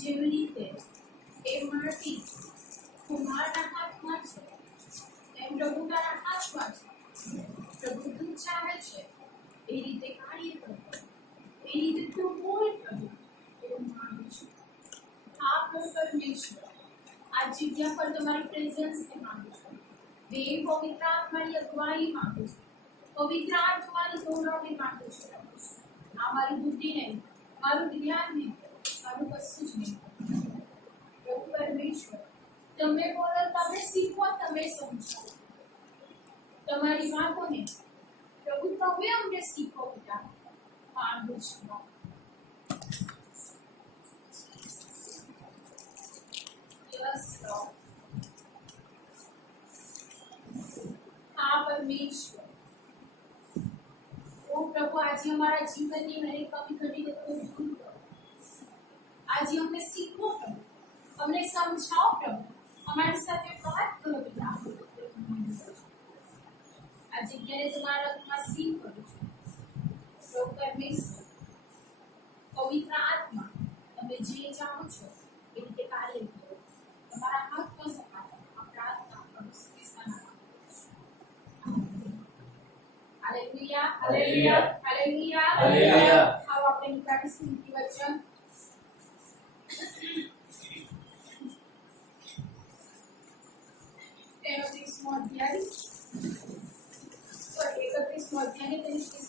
જેવી રીતે એ માટી કુમારના હાથમાં છે એમ પ્રભુ તારા હાથમાં છે. પ્રભુ તું ચાહે છે એ રીતે કાર્ય કરો, એ રીતે તું બોલ પ્રભુ એવું માનું છું. હા પ્રભુ પરમેશ્વર, આ જગ્યા પર તમારી પ્રેઝન્સને માંગુ છું. દેવ પવિત્ર આત્માની અગવાઈ માંગુ છું. પવિત્ર આત્માની ગૌરવને માંગુ છું. આ મારી બુદ્ધિ નહીં, મારું જ્ઞાન નહીં, મારું કશું જ નહીં. પ્રભુ પરમેશ્વર, તમે બોલો, તમે શીખો, તમે સમજો તમારી વાતોને. પ્રભુ તમે અમને શીખો પિતા, માંગુ છું. હા પરમેશ્વર, ઓ પ્રભુ, આજે અમારા જીવનની હરેક કમી ઘટી દૂર કરો. આજે અમને શીખો પ્રભુ, અમને સમજાવો પ્રભુ, અમારી સાથે વાત કરો પિતા. આ જગ્યાને તમારા હાથમાં સીલ કરું છું. પ્રભુ પરમેશ્વર, પવિત્ર આત્મા, તમે જે ચાહો છો એ રીતે કાર્ય કરો. તમારા હાથમાં સહાય આ પ્રાર્થના કરું છું. Hallelujah, hallelujah, hallelujah, hallelujah. આવો આપણે નિકાળીશું નીતિ વચન. તેનો 30મો અધ્યાય, 31મો અધ્યાય તેની 30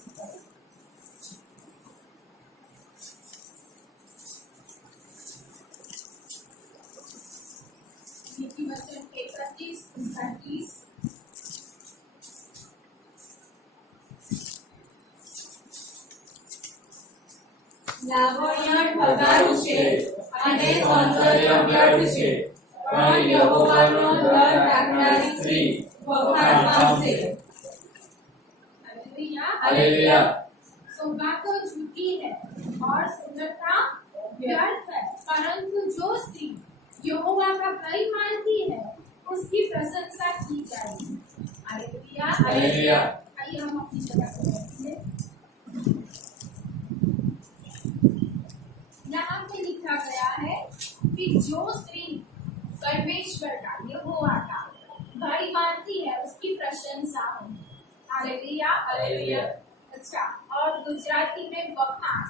નીતિ વચન 31, 30. લાવણ્ય ઠગારું છે અને સૌંદર્ય વ્યર્થ છે, પણ યહોવાનો ડર રાખનારી સ્ત્રી વખાણ પામશે. हालेलुया. सौभाग्य तो झूठी है और सुंदरता व्यर्थ है, परंतु जो स्त्री यहोवा का भय मानती है उसकी प्रशंसा की जाएगी. Hallelujah, hallelujah. आइए हम अपनी जगह पर बैठेंगे. यहाँ पे लिखा गया है कि जो स्त्री परमेश्वर का, यहोवा का भय मानती है उसकी प्रशंसा होगी. Hallelujah, hallelujah. अच्छा, और गुजराती में वखाण.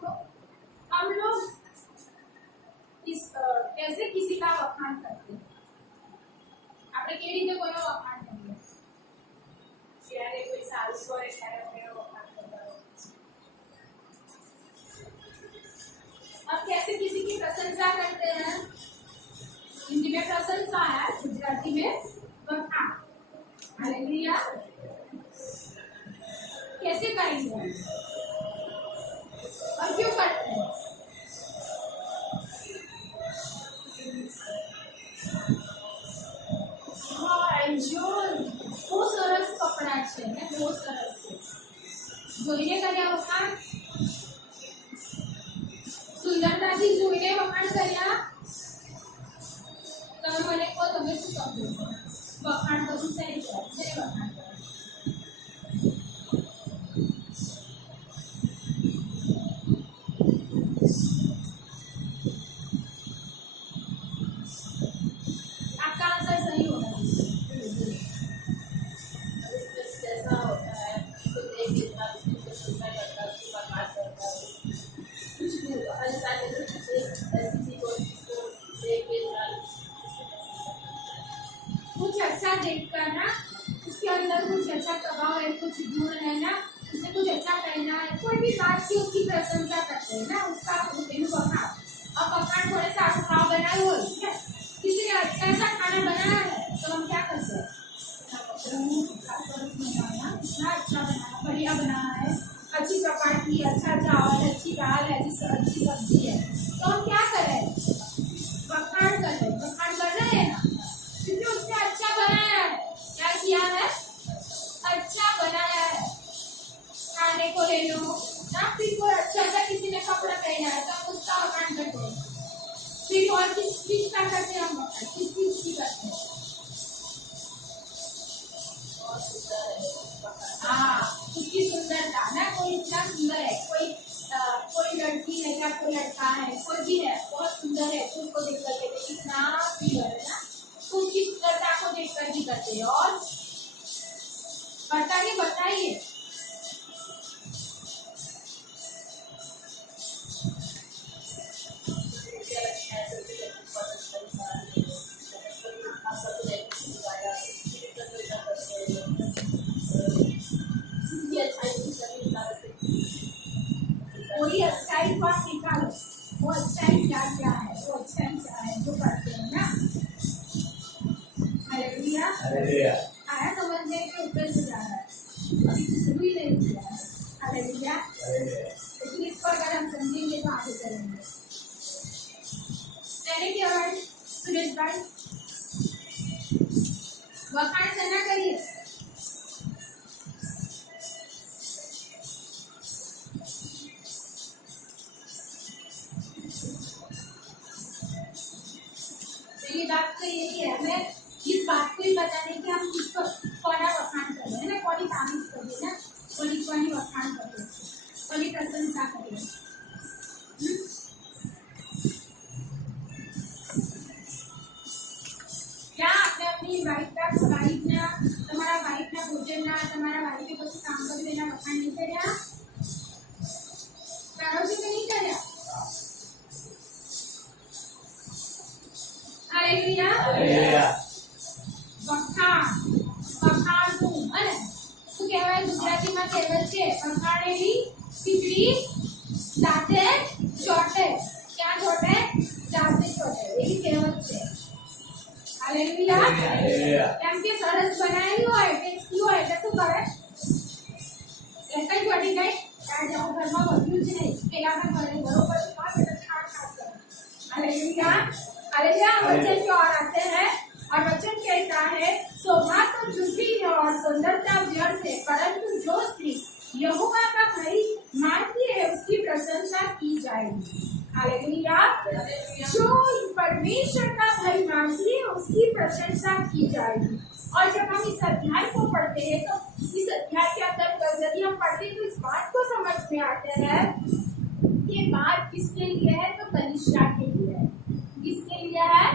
तो हम लोग कैसे किसी का वखाण करते हैं? આપણે કેવી રીતે કોઈનો વખાણ કરીએ? જ્યારે કોઈ સારું કરે ત્યારે આપણે વખાણ કરતા હોય. अब कैसे किसी की प्रशंसा करते हैं? हिंदी में प्रशंसा है, गुजराती में वखाण. हालेलुया. कैसे करेंगे और क्यों करते हैं? जो બહુ સરસ કપડા છે ને, બહુ સરસ છે. જોઈને કર્યા વખાણ, સુંદરતાથી જોઈને વખાણ કર્યા. તમે મને કહો, તમે શું સમજો છો? વખાણ બધું શેની છે? વખાણ कुछ गुण है ना, उसने कुछ अच्छा पहना है, कोई भी बात की उसकी प्रशंसा करते हैं ना, उसका बखान। अब बखान थोड़े सा खाना बनाए हो, ठीक है, किसी ने अच्छा सा खाना बनाया है तो हम क्या करते हैं, इतना अच्छा बनाया, बढ़िया बनाया है, अच्छी चपाती, अच्छा चावल, अच्छी दाल है, अच्छी सब्जी है, तो हम क्या करें, बखान करें, बखान कर रहे हैं ना, क्योंकि उसने अच्छा बनाया है। क्या किया है, अच्छा बनाया है। खाने को ले लो ना, फिर कोई अच्छा सा किसी ने कपड़ा पहना है तो हम उसका बखान करते हैं। फिर और किस चीज का करते हैं हम बखान, किस चीज की करते हैं, हाँ, उसकी सुंदरता ना, कोई इतना सुंदर है, कोई लड़की है या कोई लड़का है, कोई भी है बहुत सुंदर है तो उसको देख कर कहते कितना सुंदर है ना, तो उसकी सुंदरता को देख कर भी करते हैं। और बताइए कोई अच्छाई को आप निकालो, वो अच्छाई क्या क्या है, वो अच्छाई क्या है जो करते हैं ना। हालेलुया, आया समझ में कि ऊपर से जा रहा है, अभी शुरू ही नहीं किया है। हालेलुया, लेकिन इस पर अगर हम समझेंगे तो आगे चलेंगे। चले क्या भाई सुरेश भाई, बखान से ना करिए, ये बात तो यही है, हमें इस बात को ही बताने कि हम किसको कौना बखान कर रहे हैं ना, कौन तारीफ कर रहे हैं ना, कौन बखान कर रहे हैं, कौन प्रशंसा कर रहे हैं। क्या आपने अपनी वाइफ का तुम्हारा वाइफ ना भोजन ना, तुम्हारा वाइफ के कुछ काम कर देना बखान नहीं कर करो से नहीं कर કહેવાય ગુજરાતીમાં કહેવત છે વખાણેલી ખીચડી દાંતે ચોટે, ક્યાં ચોટે, દાંતે ચોટે, એવી કહેવત છે। હાલેલુયા, કેમ કે સરસ બનાવેલી હોય ટેસ્ટી હોય એટલે શું કરે, એક જ ચોટી ગઈ, ત્યારે જવું ઘરમાં વધ્યું જ નહીં, પેલા પણ કરે બરોબર ખાસ કરે। Hallelujah, hallelujah. वचन की ओर आते हैं और वचन कहता है शोभा तो झूठी है और सुंदरता व्यर्थ है, परंतु जो स्त्री यहोवा का भय मानती है उसकी प्रशंसा की जाएगी। हालेलुया, जो परमेश्वर का भय मानती है उसकी प्रशंसा की जाएगी। और जब हम इस अध्याय को पढ़ते हैं तो इस अध्याय के अंदर यदि हम पढ़ते हैं तो इस बात को समझ में आते हैं, ये बात किसके लिए है, तो कलीसिया के लिए है। किसके लिए है,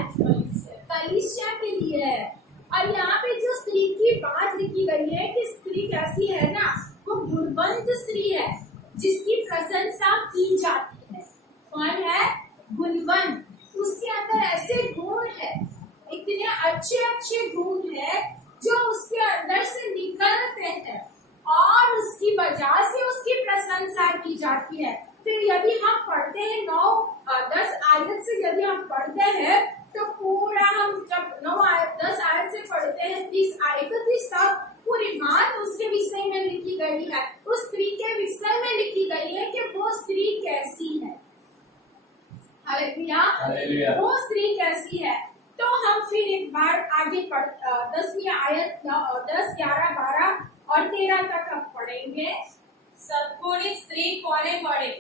कलीसिया के लिए है। और यहाँ पे जो स्त्री की बात लिखी गई है कि स्त्री कैसी है ना, वो गुणवंत स्त्री है जिसकी प्रशंसा की जाती है। कौन है, गुणवंत, उसके अंदर ऐसे गुण है, इतने अच्छे अच्छे गुण है जो उसके अंदर से निकलते हैं और उसकी वजह से उसकी प्रशंसा की जाती है। फिर यदि हम पढ़ते हैं 9-10 आयत से यदि हम पढ़ते हैं तो पूरा हम जब 9-10 आयत से पढ़ते हैं 30-31 तक पूरी बात उसके विषय में लिखी गई है, उस स्त्री के विषय में लिखी गई है कि वो स्त्री कैसी है। हालेलुया, वो स्त्री कैसी है। तो हम फिर एक बार आगे 10वीं आयत 10, 11, 12 और 13 तक हम पढ़ेंगे। સદગુણી સ્ત્રી કોને મળે,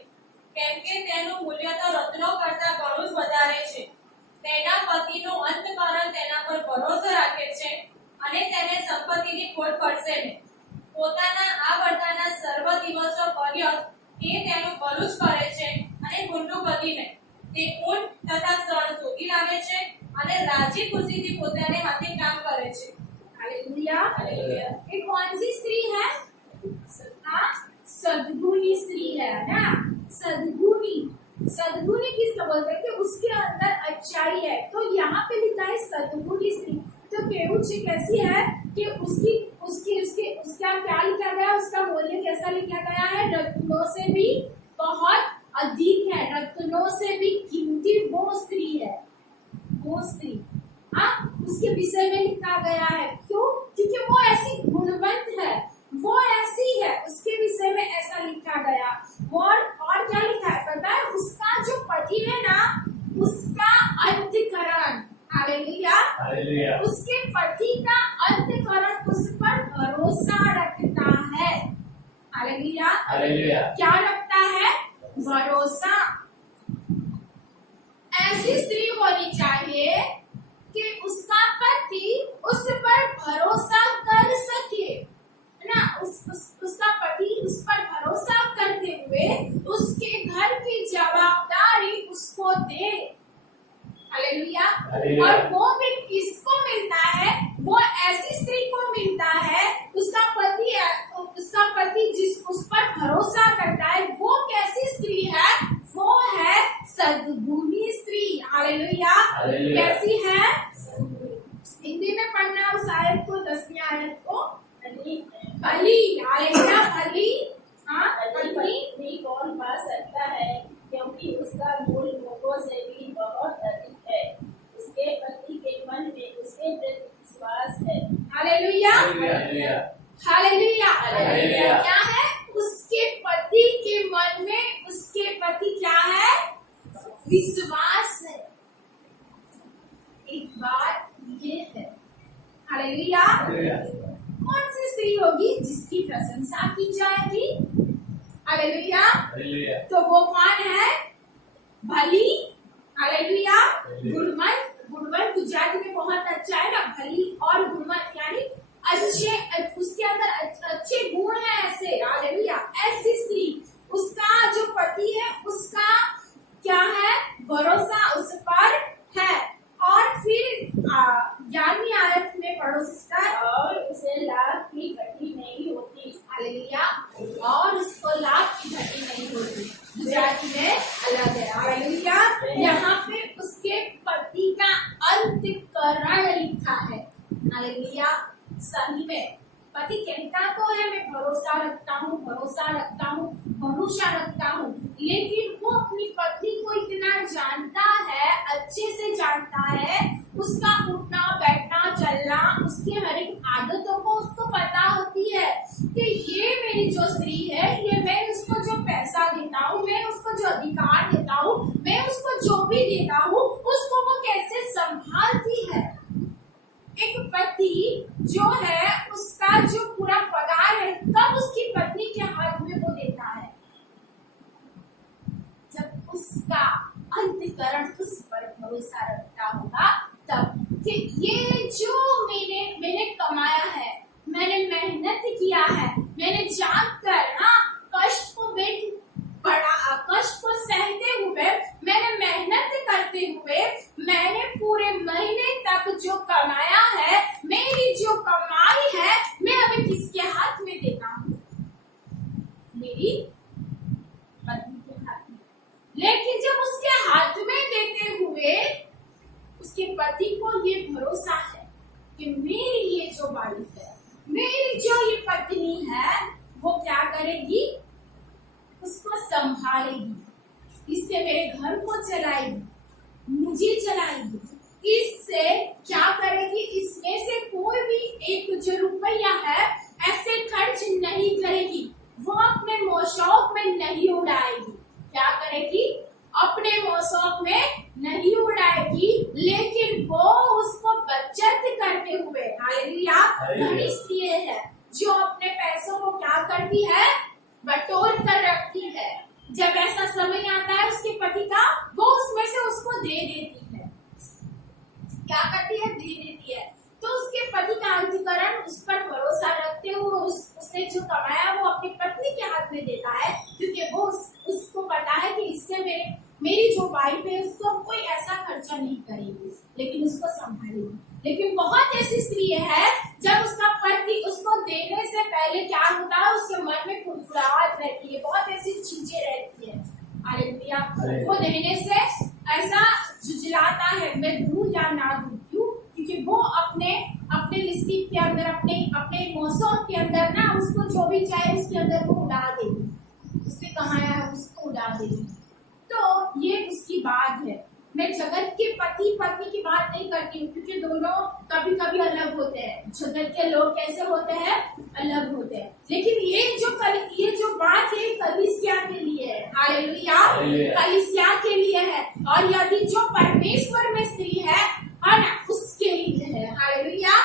કેમ કે તેનું મૂલ્ય તો રત્નો કરતા ઘણું જ વધારે છે। તેના પતિનું અંતકરણ તેના પર ભરોસો રાખે છે અને તેને સંપત્તિની ખોટ પડશે નહીં। પોતાના આ વર્તાના સર્વ દિવસો પર્યંત તે તેનું ભલું જ કરે છે અને ખોટું કદી નહીં। તે ઊંટ તથા સળ શોધી લાવે છે અને રાજી ખુશીથી પોતાને હાથે કામ કરે છે। Hallelujah, hallelujah. ये कौन सी स्त्री है, हाँ, सद्गुणी स्त्री है ना। सद्गुणी, सद्गुणी किसको बोलते हैं कि उसके अंदर अच्छाई है। तो यहाँ पे लिखा है सद्गुणी स्त्री। तो केवुची कैसी है कि उसका क्या लिखा गया, कैसा लिखा गया है? रत्नों से भी बहुत अधिक है, रत्नों से भी कीमती वो स्त्री है, वो स्त्री। हाँ, उसके विषय में लिखा गया है। क्यों? क्योंकि वो ऐसी गुणवंत है, वो ऐसी है, उसके विषय में ऐसा लिखा गया। और क्या लिखा है पता है? उसका जो पति है ना, उसका अंतःकरण, हालेलुया, हालेलुया, उसके पति का अंतःकरण उस पर भरोसा रखता है। हालेलुया, हालेलुया, क्या रखता है? भरोसा। ऐसी स्त्री होनी चाहिए कि उसका पति उस पर भरोसा कर सके, है ना? उसका पति उस पर भरोसा करते हुए उसके घर की जवाबदारी उसको दे। हालेलुया। हालेलुया। और वो भी किसको मिलता है? वो ऐसी स्त्री को मिलता है, उसका पति जिस उस पर भरोसा करता है। वो कैसी स्त्री है? वो है सद्गुणी स्त्री। हालेलुया। हालेलुया। कैसी है? हिंदी में पढ़ना उस आयत को, 10वीं आयत को। भली, हालेलुया, भली। हाँ, पत्नी कौन पा सकता है, क्योंकि उसका मूल लोगों से भी बहुत अधिक है। उसके पति के मन में उसके प्रति विश्वास है। Hallelujah, hallelujah, hallelujah, hallelujah. क्या है? उसके पति के मन में उसके प्रति क्या है? विश्वास है। एक बात ये है, हालेलुया, हालेलुया, कौन सी स्त्री होगी जिसकी प्रशंसा की जाएगी? हालेलुया। हालेलुया, तो वो कौन है? भली, हालेलुया, गुणवंत। गुणवंत गुजराती में बहुत अच्छा है ना, भली और गुणवंत, यानी अच्छे, उसके अंदर अच्छे गुण है ऐसे। हालेलुया, ऐसी स्त्री, उसका जो पति है उसका क्या है? भरोसा उस पर है। और फिर 11वीं आयत में पढ़ो सिस्टर। और उसे लाभ की घटी नहीं होती। हालेलुया, और उसको लाभ की घटी नहीं होती। गुजराती में अलग है। हालेलुया, यहाँ पे उसके पति का अंतःकरण लिखा है। हालेलुया, सही में पति कहता तो है मैं भरोसा रखता हूँ, भरोसा रखता हूँ, भरोसा रखता हूँ, लेकिन वो अपनी पत्नी को इतना जानता है, अच्छे से जानता है, उसका उठना बैठना चलना, उसकी हर एक आदतों को उसको पता होती है कि ये मेरी जो स्त्री है, ये मैं उसको जो पैसा देता हूँ, मैं उसको जो अधिकार देता हूँ, मैं उसको जो भी देता हूँ, उसको वो कैसे संभालती है। एक पति जो है उसका जो पूरा पगार है कब उसकी पत्नी के हाथ में वो देता है? जब उसका अंतःकरण उस पर भरोसा रखता होगा तब, कि ये जो मैंने कमाया है, मैंने मेहनत किया है, मैंने जानकर कष्ट को कष्ट को सहते हुए, मैंने मेहनत करते हुए, मैंने पूरे महीने तक जो कमाया है, मेरी जो कमाई है, मैं अभी किसके हाथ में देता हूँ? मेरी पत्नी के हाथ में। लेकिन जब उसके हाथ में देते हुए उसके पति को ये भरोसा है कि मेरी ये जो वाइफ है, मेरी जो ये पत्नी है, वो क्या करेगी? उसको संभालेगी, इससे मेरे घर को चलाएगी, मुझे चलाएगी, इससे क्या करेगी? इसमें से कोई भी एक जो रुपया है ऐसे खर्च नहीं करेगी, वो अपने मौशौक में नहीं उड़ाएगी। क्या करेगी? अपने मौसम में नहीं उड़ाएगी, लेकिन वो उसको बचत करते हुए, हालेलुया, घनी स्त्री है जो अपने पैसों को क्या करती है? बटोर कर रखती है। जब ऐसा समय आता है उसके पति का, वो उसमें से उसको दे देती है। क्या करती है? दे देती है। तो उसके पति का अंतःकरण उस पर भरोसा रखते हुए उसने जो कमाया वो अपनी पत्नी के हाथ में देता है, क्योंकि वो उसको पता है कि इससे मेरी जो वाइफ है उसको कोई ऐसा खर्चा नहीं करेगी, लेकिन उसको संभालेगी। लेकिन बहुत ऐसी स्त्री है जब उसका पति उसको देने से पहले क्या होता है? उसके मन में फुसफुसाहट रहती है, बहुत ऐसी चीजें रहती है। हालेलुया, वो देने से ऐसा झुझलाता है, मैं दूं या ना दूं। क्यों? क्योंकि वो अपने अपने लिपस्टिक के अंदर, अपने अपने इमोशन के अंदर ना उसको जो भी चाहे उसके अंदर वो उड़ा देगी, उसने कमाया है उसको उड़ा देगी। तो ये उसकी बात है। मैं जगत के पति पत्नी की बात नहीं करती हूँ, क्योंकि दोनों कभी कभी अलग होते हैं। जगत के लोग कैसे होते हैं? अलग होते हैं। लेकिन ये जो बात है कलीसिया के लिए है। हालेलुया, कलीसिया के लिए है। और यदि जो परमेश्वर में स्त्री है ना, उसके लिए है। Hallelujah,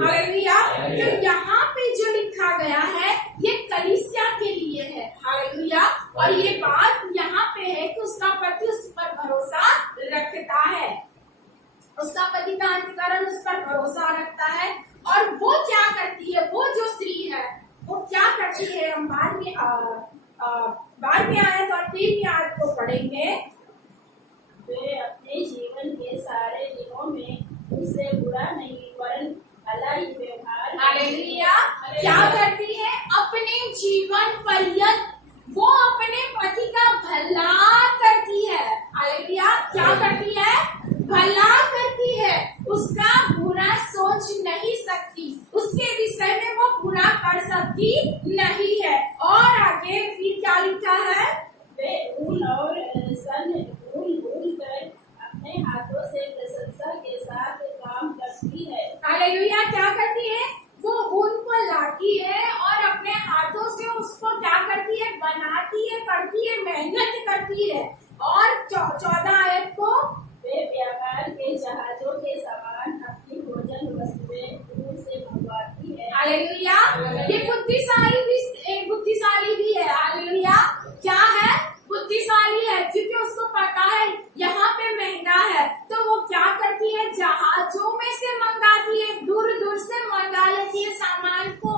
hallelujah. तो यहाँ पे जो लिखा गया है ये कलीसिया के लिए है। हालेलुया। और ये बात यहाँ पे है कि उसका पति उस पर भरोसा रखता है, उसका पति का अंतःकरण उस पर भरोसा रखता है। और वो क्या करती है, वो जो स्त्री है वो क्या करती है, हम बाद में आयत और 3 आयत को पढ़ेंगे। वे अपने जीवन के सारे दिनों में उससे बुरा नहीं वरन भला ही व्यवहार। हालेलुया। क्या करती है? अपने जीवन पर्यंत वो अपने पति का भला करती है। हालेलुया। क्या करती है? भला करती है। उसका बुरा सोच नहीं सकती, उसके विषय में वो बुरा कर सकती नहीं है। और आगे फिर क्या लिखा है? वे ऊन और सन ऊन कर अपने हाथों से प्रशंसा के साथ काम करती है। हालेलुया। क्या करती है? वो ऊन को लाती है और अपने हाथों से उसको क्या करती है? बनाती है, करती है, मेहनत करती है। और 14 आयत को, वे व्यापार के जहाजों के समान अपनी भोजन वस्तुएं दूर से मंगवाती है। हालेलुया। ये बुद्धिशाली भी है। हालेलुया। क्या है? बुद्धिशाली है, क्योंकि उसको पता है यहाँ पे महंगा है, तो वो क्या करती है? जहाजों में से मंगाती है, दूर दूर से मंगा लेती है सामान को।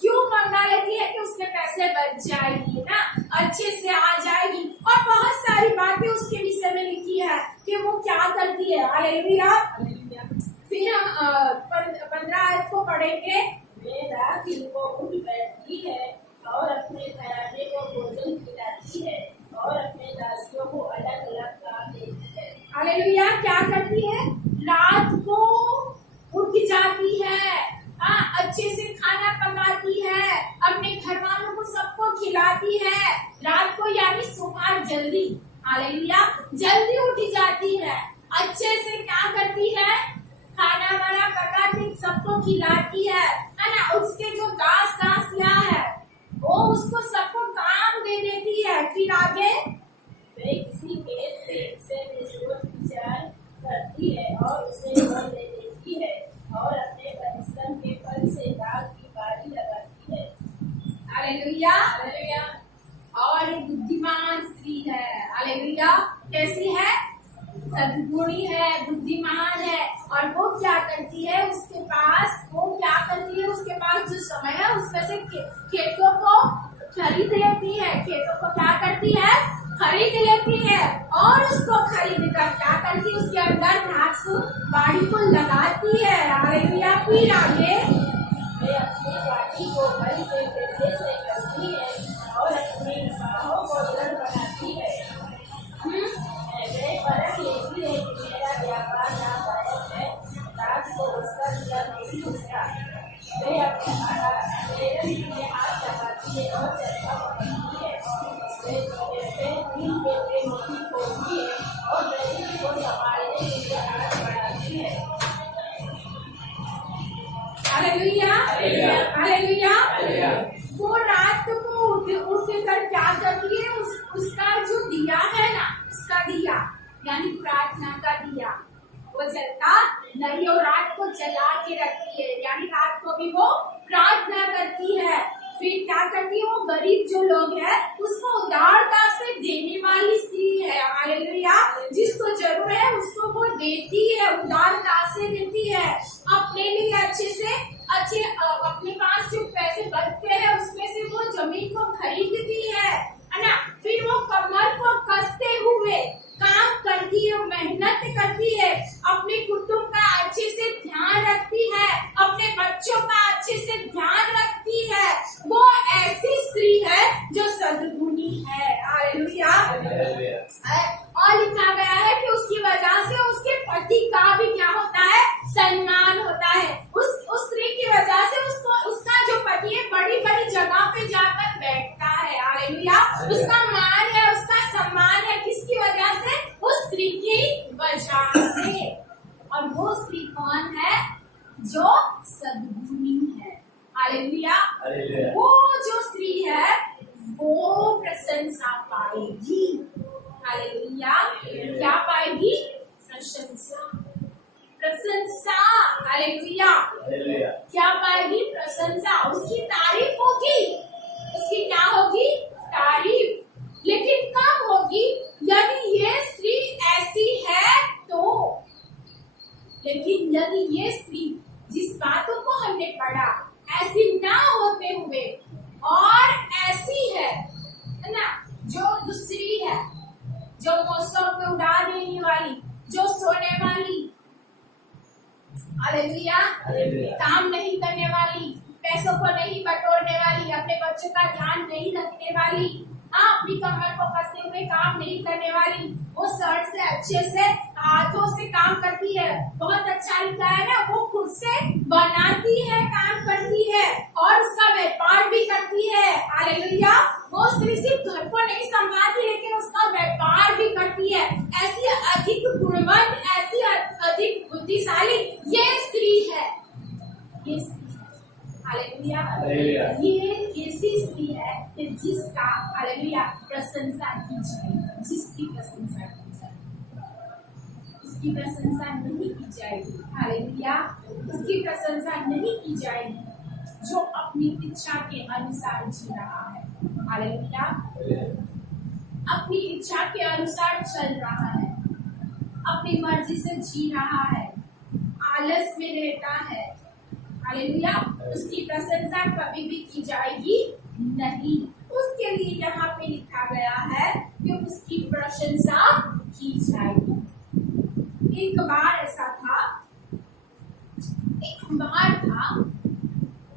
क्यों मंगा लेती है? कि उसके पैसे बच जाएगी ना, अच्छे से आ जाएगी। और बहुत सारी बातें उसके विषय में लिखी है कि वो क्या करती है। हालेलुया। फिर हम 15 आयत को पढ़ेंगे। वे रात दिन को उठ बैठती है और अपने घराने को भोजन खिलाती है और अपने दासियों को अलग अलग काम देती है। हालेलुया। क्या करती है? रात को उठ जाती है, अच्छे से खाना पकाती है, अपने घर वालों को सबको खिलाती है। रात को यानी सुबह जल्दी। हालेलुया। जल्दी उठ जाती है, अच्छे से क्या करती है? खाना वाना पकाती, सबको खिलाती है ना। उसके जो दासिया है वो उसको सबको काम दे देती है। फिर आगे, वे किसी खेत से सोच विचार करती है और उसे फल दे देती है और अपने परिश्रम के फल से दाग की बारी लगाती है। Hallelujah, hallelujah. और बुद्धिमान स्त्री है। हालेलुया। कैसी है? सद्गुणी है, बुद्धिमान है। और वो क्या करती है? उसके पास जो समय है उसमें से खेतों को खरीद लेती है। खेतों को क्या करती है? खरीद लेती है। और उसको खरीद कर क्या करती है? उसके अंदर घास बाड़ी को लगाती है। हालेलुया। फिर आगे, वे अपनी बाटी को बल के फिरते से करती है और अपनी बाहों को दृढ़ बनाती है। वे परख लेती है कि मेरा व्यापार लाभदायक है, रात को उसका दिया नहीं उसका। वे अपने हाथ लगाती है और चरखा पकड़ती है। वे तीन बेटे मोती खोलती है और गरीब को संभालने के लिए हाथ बढ़ाती है। Hallelujah, hallelujah. वो रात को उठ कर क्या करती है? उसका जो दिया है ना, उसका दिया यानी प्रार्थना का दिया, वो जलता नहीं और रात को जला के रखती है, यानी रात को भी वो प्रार्थना करती है। फिर क्या करती है? वो गरीब जो लोग हैं उसको उदारता से देने वाली स्त्री है। हालेलुया। जिसको जरूरत है उसको वो देती है, उदारता से देती है। अपने लिए अच्छे अपने पास जो पैसे बचते हैं उसमें से वो जमीन को खरीदती है ना। फिर वो कमर को कसते हुए काम करती है, मेहनत करती है, अपने कुटुंब का अच्छे से ध्यान रखती है, अपने बच्चों का अच्छे से ध्यान रखती है। वो ऐसी स्त्री है जो सद्गुणी है। हालेलुया। और लिखा गया है कि उसकी वजह से उसके पति का भी क्या होता है? सम्मान होता है। उस जो सद्गुणी है। हालेलुया। हालेलुया। वो जो स्त्री है वो प्रशंसा पाएगी। हालेलुया। क्या पाएगी? प्रशंसा। प्रशंसा। हालेलुया। हालेलुया। क्या पाएगी? प्रशंसा। उसकी तारीफ होगी। उसकी क्या होगी? तारीफ। लेकिन कब होगी? यदि ये स्त्री ऐसी है तो। लेकिन यदि ये स्त्री जिस बातों को हमने पढ़ा ऐसी ना होते हुए और ऐसी है ना, जो दूसरी है, जो मौसम में उड़ा देने वाली, जो सोने वाली, हालेलुया, हालेलुया। काम नहीं करने वाली, पैसों को नहीं बटोरने वाली, अपने बच्चों का ध्यान नहीं रखने वाली, अपनी कमर को कसते हुए काम नहीं करने वाली, वो शर्ट से अच्छे से हाथों से काम करती है। बहुत अच्छा लिखा है ना, वो खुद से बनाती है, काम करती है और उसका व्यापार भी करती है। हालेलुया। वो स्त्री सिर्फ घर को नहीं संभालती लेकिन उसका व्यापार भी करती है। ऐसी अधिक गुणवंत, ऐसी अधिक बुद्धिशाली ये स्त्री है। ये स्त्री है। हालेलुया। हालेलुया। ये ऐसी स्त्री है कि जिसका हालेलुया प्रशंसा की जाएगी, जिसकी प्रशंसा की जाएगी, उसकी प्रशंसा नहीं की जाएगी। हालेलुया। उसकी प्रशंसा नहीं की जाएगी जो अपनी इच्छा के अनुसार जी रहा है। हालेलुया। अपनी इच्छा के अनुसार चल रहा है, अपनी मर्जी से जी रहा है, आलस में रहता है। हालेलुया। उसकी प्रशंसा कभी भी की जाएगी नहीं। उसके लिए यहाँ पे लिखा गया है कि उसकी प्रशंसा की जाएगी। एक बार ऐसा था, एक कुम्हार था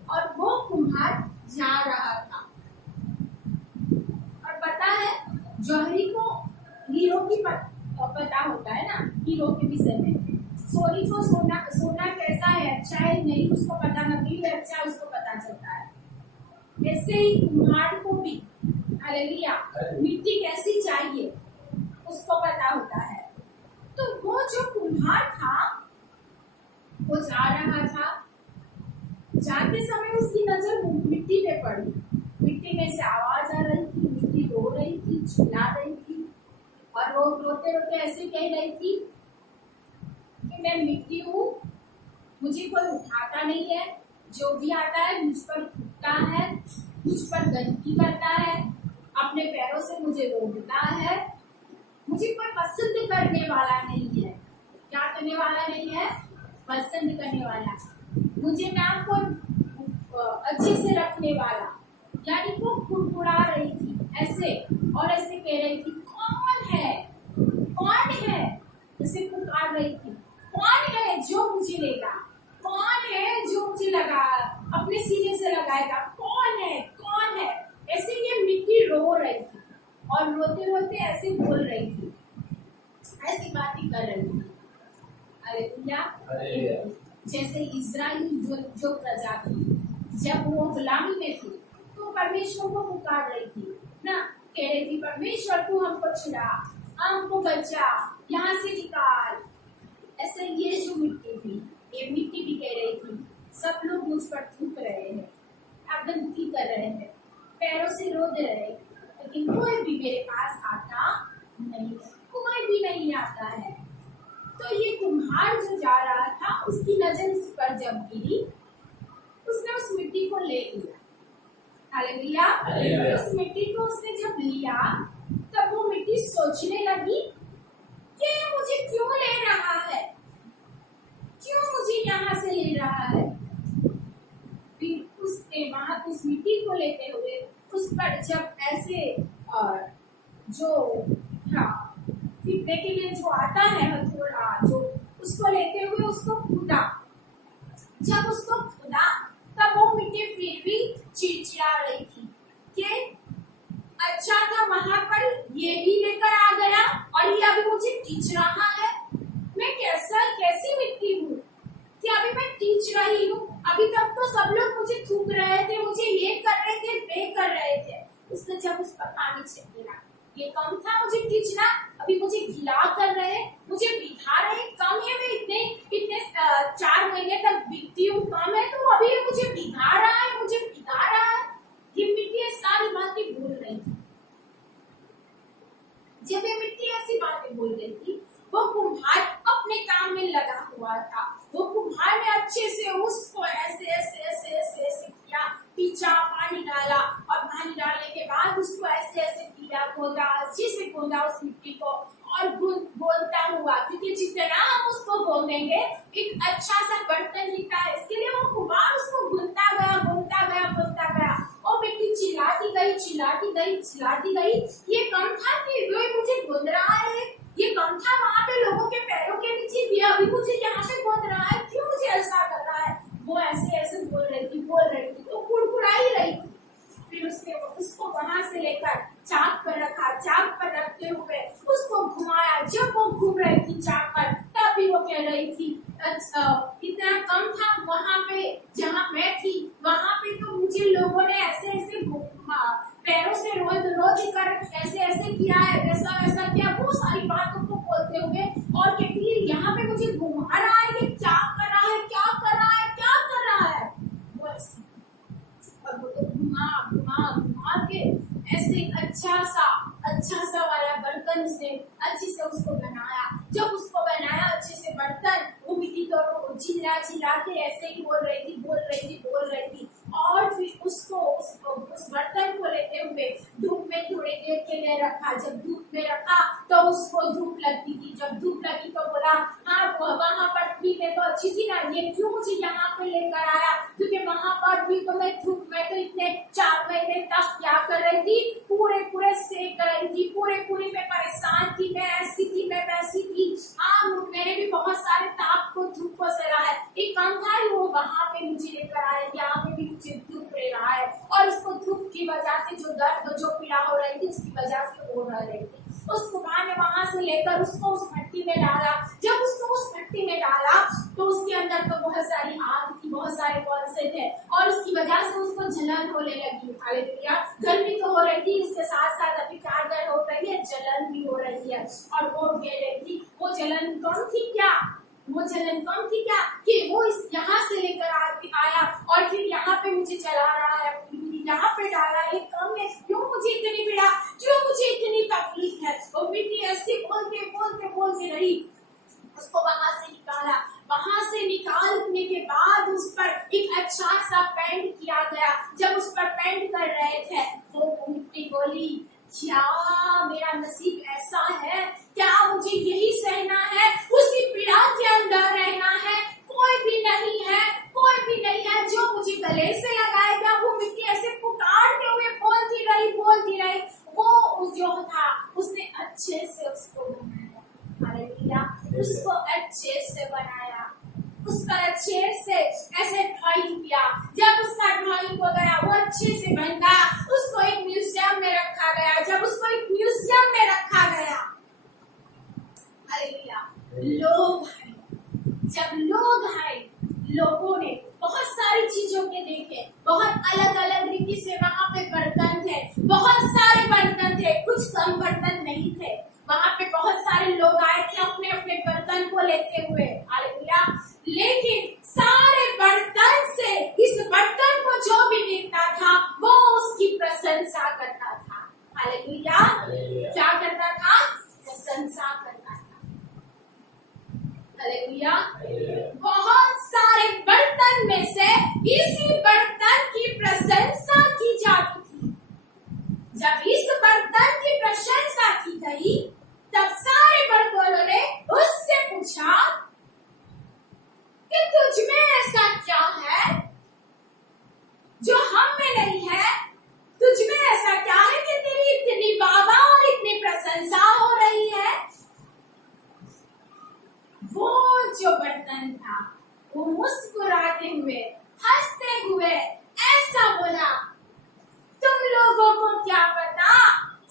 और वो कुम्हार जा रहा था और पता है जौहरी को हीरो की पता होता है ना, हीरो के विषय में। सोनी को सोना कैसा है, अच्छा है नहीं उसको पता, नकली है अच्छा उसको पता चलता है। ऐसे ही कुम्हार को भी हालेलुया मिट्टी कैसी चाहिए उसको पता होता है। तो वो जो कुम्हार था वो जा रहा था, जाते समय उसकी नजर मिट्टी पे पड़ी। मिट्टी में से आवाज आ रही थी, मिट्टी रो रही थी, चिल्ला रही थी और वो रोते रोते ऐसे कह रही थी कि मैं मिट्टी हूँ, मुझे कोई उठाता नहीं है, जो भी आता है मुझ पर थूकता है, मुझ पर गंदगी करता है, अपने पैरों से मुझे रोकता है, मुझे कोई पसंद करने वाला नहीं है। क्या करने वाला नहीं है? पसंद करने वाला, मुझे नाम को अच्छे से रखने वाला। यानी वो कुड़कुड़ा रही थी ऐसे और ऐसे कह रही थी, कौन है, कौन है, ऐसे पुकार रही थी, कौन है जो मुझे लेगा, कौन है जो मुझे लगा अपने सीने से लगाएगा, कौन है, कौन है। ऐसे ये मिट्टी रो रही थी और रोते रोते ऐसे बोल रही थी, ऐसी बातें कर रही थी। हालेलुया। जैसे इज़राइल जो प्रजा थी, जब वो गुलामी में थी तो परमेश्वर को पुकार रही थी ना, कह रही थी परमेश्वर तू हमको छुड़ा, हमको बचा, यहाँ से निकाल। ऐसे ये जो मिट्टी थी, ये मिट्टी भी कह रही थी सब लोग मुझ पर थूक रहे हैं, गंदगी कर रहे हैं, पैरों से रो दे रहे, लेकिन कोई भी मेरे पास आता नहीं, कोई भी नहीं आता है। तो ये कुम्हार जो जा रहा था उसकी नजर उस पर जब गिरी, उसने उस मिट्टी को ले लिया। हालेलुया। उस मिट्टी को उसने जब लिया तब वो मिट्टी सोचने लगी कि ये मुझे क्यों ले रहा है, क्यों मुझे यहाँ से ले रहा है। फिर उसने वहां उस मिट्टी को लेते हुए उस पर जब ऐसे जो पीटने के लिए जो आता है हथौड़ा, जो उसको लेते हुए उसको खुदा, जब उसको खुदा तब वो मिट्टी फिर भी चिड़चिड़ा रही थी कि अच्छा था वहां पर ये भी लेकर आ गया और ये अभी मुझे टीच रहा है, मैं कैसी मिट्टी हूँ कि अभी मैं टीच रही हूँ, अभी तक तो सब लोग मुझे थूक रहे थे, मुझे ये कर रहे थे, वे कर रहे थे। उसने जब उस पर पानी छिड़का, ये कम था मुझे टीचना, अभी मुझे गिला कर रहे, मुझे बिठा रहे, कम है मैं इतने 4 महीने तक बिकती बाद उसको ऐसे ऐसे किया, खोदा, अच्छे से खोदा उस मिट्टी को और बोलता हुआ, क्योंकि जितना हम उसको बोलेंगे एक अच्छा सा बर्तन दिखता है, इसके लिए वो कुम्हार उसको बुनता गया, बुनता गया, बुनता गया और मिट्टी चिल्लाती गई, चिल्लाती गई, चिल्लाती गई। ये कम था कि वो मुझे बुन रहा है, ये कम था वहाँ पे लोगों के पैरों के नीचे भी अभी मुझे यहाँ पे बुन रहा है, क्यों मुझे ऐसा कर रहा है। वो ऐसे ऐसे बोल रही थी तो कुड़कुड़ा ही रही थी। फिर उसको वहां से लेकर चाक पर रखा, चाक पर रखते हुए उसको घुमाया। जब वो घूम रही थी चाक पर, तभी वो कह रही थी अच्छा इतना कम था वहां पे जहाँ मैं थी, वहां पे तो मुझे लोगों ने ऐसे ऐसे पैरों से रोज कर ऐसे ऐसे किया है, वैसा वैसा किया, वो सारी बातों को बोलते हुए और कहती है यहाँ पे मुझे घुमा रहा है, ये चाक कर रहा है, क्या कर रहा है, क्या कर रहा है। वो ऐसे और वो तो घुमा के ऐसे अच्छा सा वाला बर्तन उसने अच्छे से उसको बनाया। जब उसको बनाया अच्छे से बर्तन, वो मिट्टी तो चिल्ला के ऐसे ही बोल रही थी और फिर उसको उस बर्तन को लेते हुए धूप में थोड़ी देर के लिए रखा। जब धूप में रखा तो उसको धूप लगती थी, जब धूप लगी तो बोला हाँ वहां पर भी मैं तो अच्छी थी ना, ये क्यों मुझे यहाँ पे लेकर आया, क्योंकि वहां पर भी तो मैं धूप में तो इतने 4 महीने तक क्या कर रही थी, पूरे सेक कर रही थी, पूरे मैं परेशान थी, मैं ऐसी थी, मैं वैसी थी। मैंने भी बहुत सारे ताप को धूप को सहा है, एक काम था वो वहां पे मुझे लेकर आया, यहाँ पे भी मुझे धूप ले रहा है और उसको धूप की वजह से जो दर्द जो पीड़ा हो रही थी उसकी वजह से हो रही थी। उस कुमार ने वहां से लेकर उसको उस भट्टी में डाला। जब उसको उस भट्टी में डाला तो उसके अंदर तो बहुत सारी आग थी, बहुत सारे कोलसे थे और उसकी वजह से उसको जलन होने लगी। हालेलुया, गर्मी तो हो रही थी, उसके साथ साथ अभी चादर हो रही है, जलन भी हो रही है और वो कह रही थी वो जलन कम थी क्या, वो जलन कम थी क्या कि वो इस यहाँ से लेकर आया और फिर यहाँ पे मुझे चला रहा है, यहाँ पे डाला है, कम है, क्यों मुझे इतनी पीड़ा, क्यों मुझे इतनी तकलीफ है। वो मिट्टी ऐसे बोलते रही, उसको वहां से निकाला। वहां से निकालने के बाद उस पर एक अच्छा सा पेंट किया गया। जब उस पर पेंट कर रहे थे तो मिट्टी बोली क्या मेरा नसीब ऐसा है, क्या मुझे यही सहना है, उसी पीड़ा के अंदर रहना है, कोई भी नहीं है जो मुझे गले से लगाएगा। वो मिट्टी ऐसे पुकारते हुए बोलती रही। वो जो था उसने अच्छे से उसको बनाया, हालेलुया, उसको अच्छे से बनाया, उस पर अच्छे से ऐसे ड्राइंग किया। जब उसका ड्राइंग हो गया, वो अच्छे से बन गया, उसको एक म्यूजियम में रखा गया। जब उसको एक म्यूजियम में रखा गया, हालेलुया, लोग आए, लोगों ने बहुत सारी चीजों के देखे, बहुत अलग अलग रीति से वहां पे बर्तन थे, बहुत सारे बर्तन थे, कुछ कम बर्तन नहीं थे। वहां पे बहुत सारे लोग आए थे अपने अपने बर्तन को लेते हुए, हालेलुया, लेकिन सारे बर्तन से इस बर्तन को जो भी देखता था वो उसकी प्रशंसा करता था, हालेलुया, क्या करता था, प्रशंसा करता था, हालेलुया। बहुत सारे बर्तन में से इसी बर्तन की प्रशंसा की जाती थी। जब इस बर्तन की प्रशंसा की गई तब सारे बर्तनों ने उससे पूछा कि तुझ में ऐसा क्या है जो हम में नहीं है, तुझ में ऐसा क्या है कि तेरी इतनी बाबा और इतनी प्रशंसा हो रही है। वो जो बर्तन था वो मुस्कुराते हुए, हंसते हुए ऐसा बोला, तुम लोगों को क्या पता,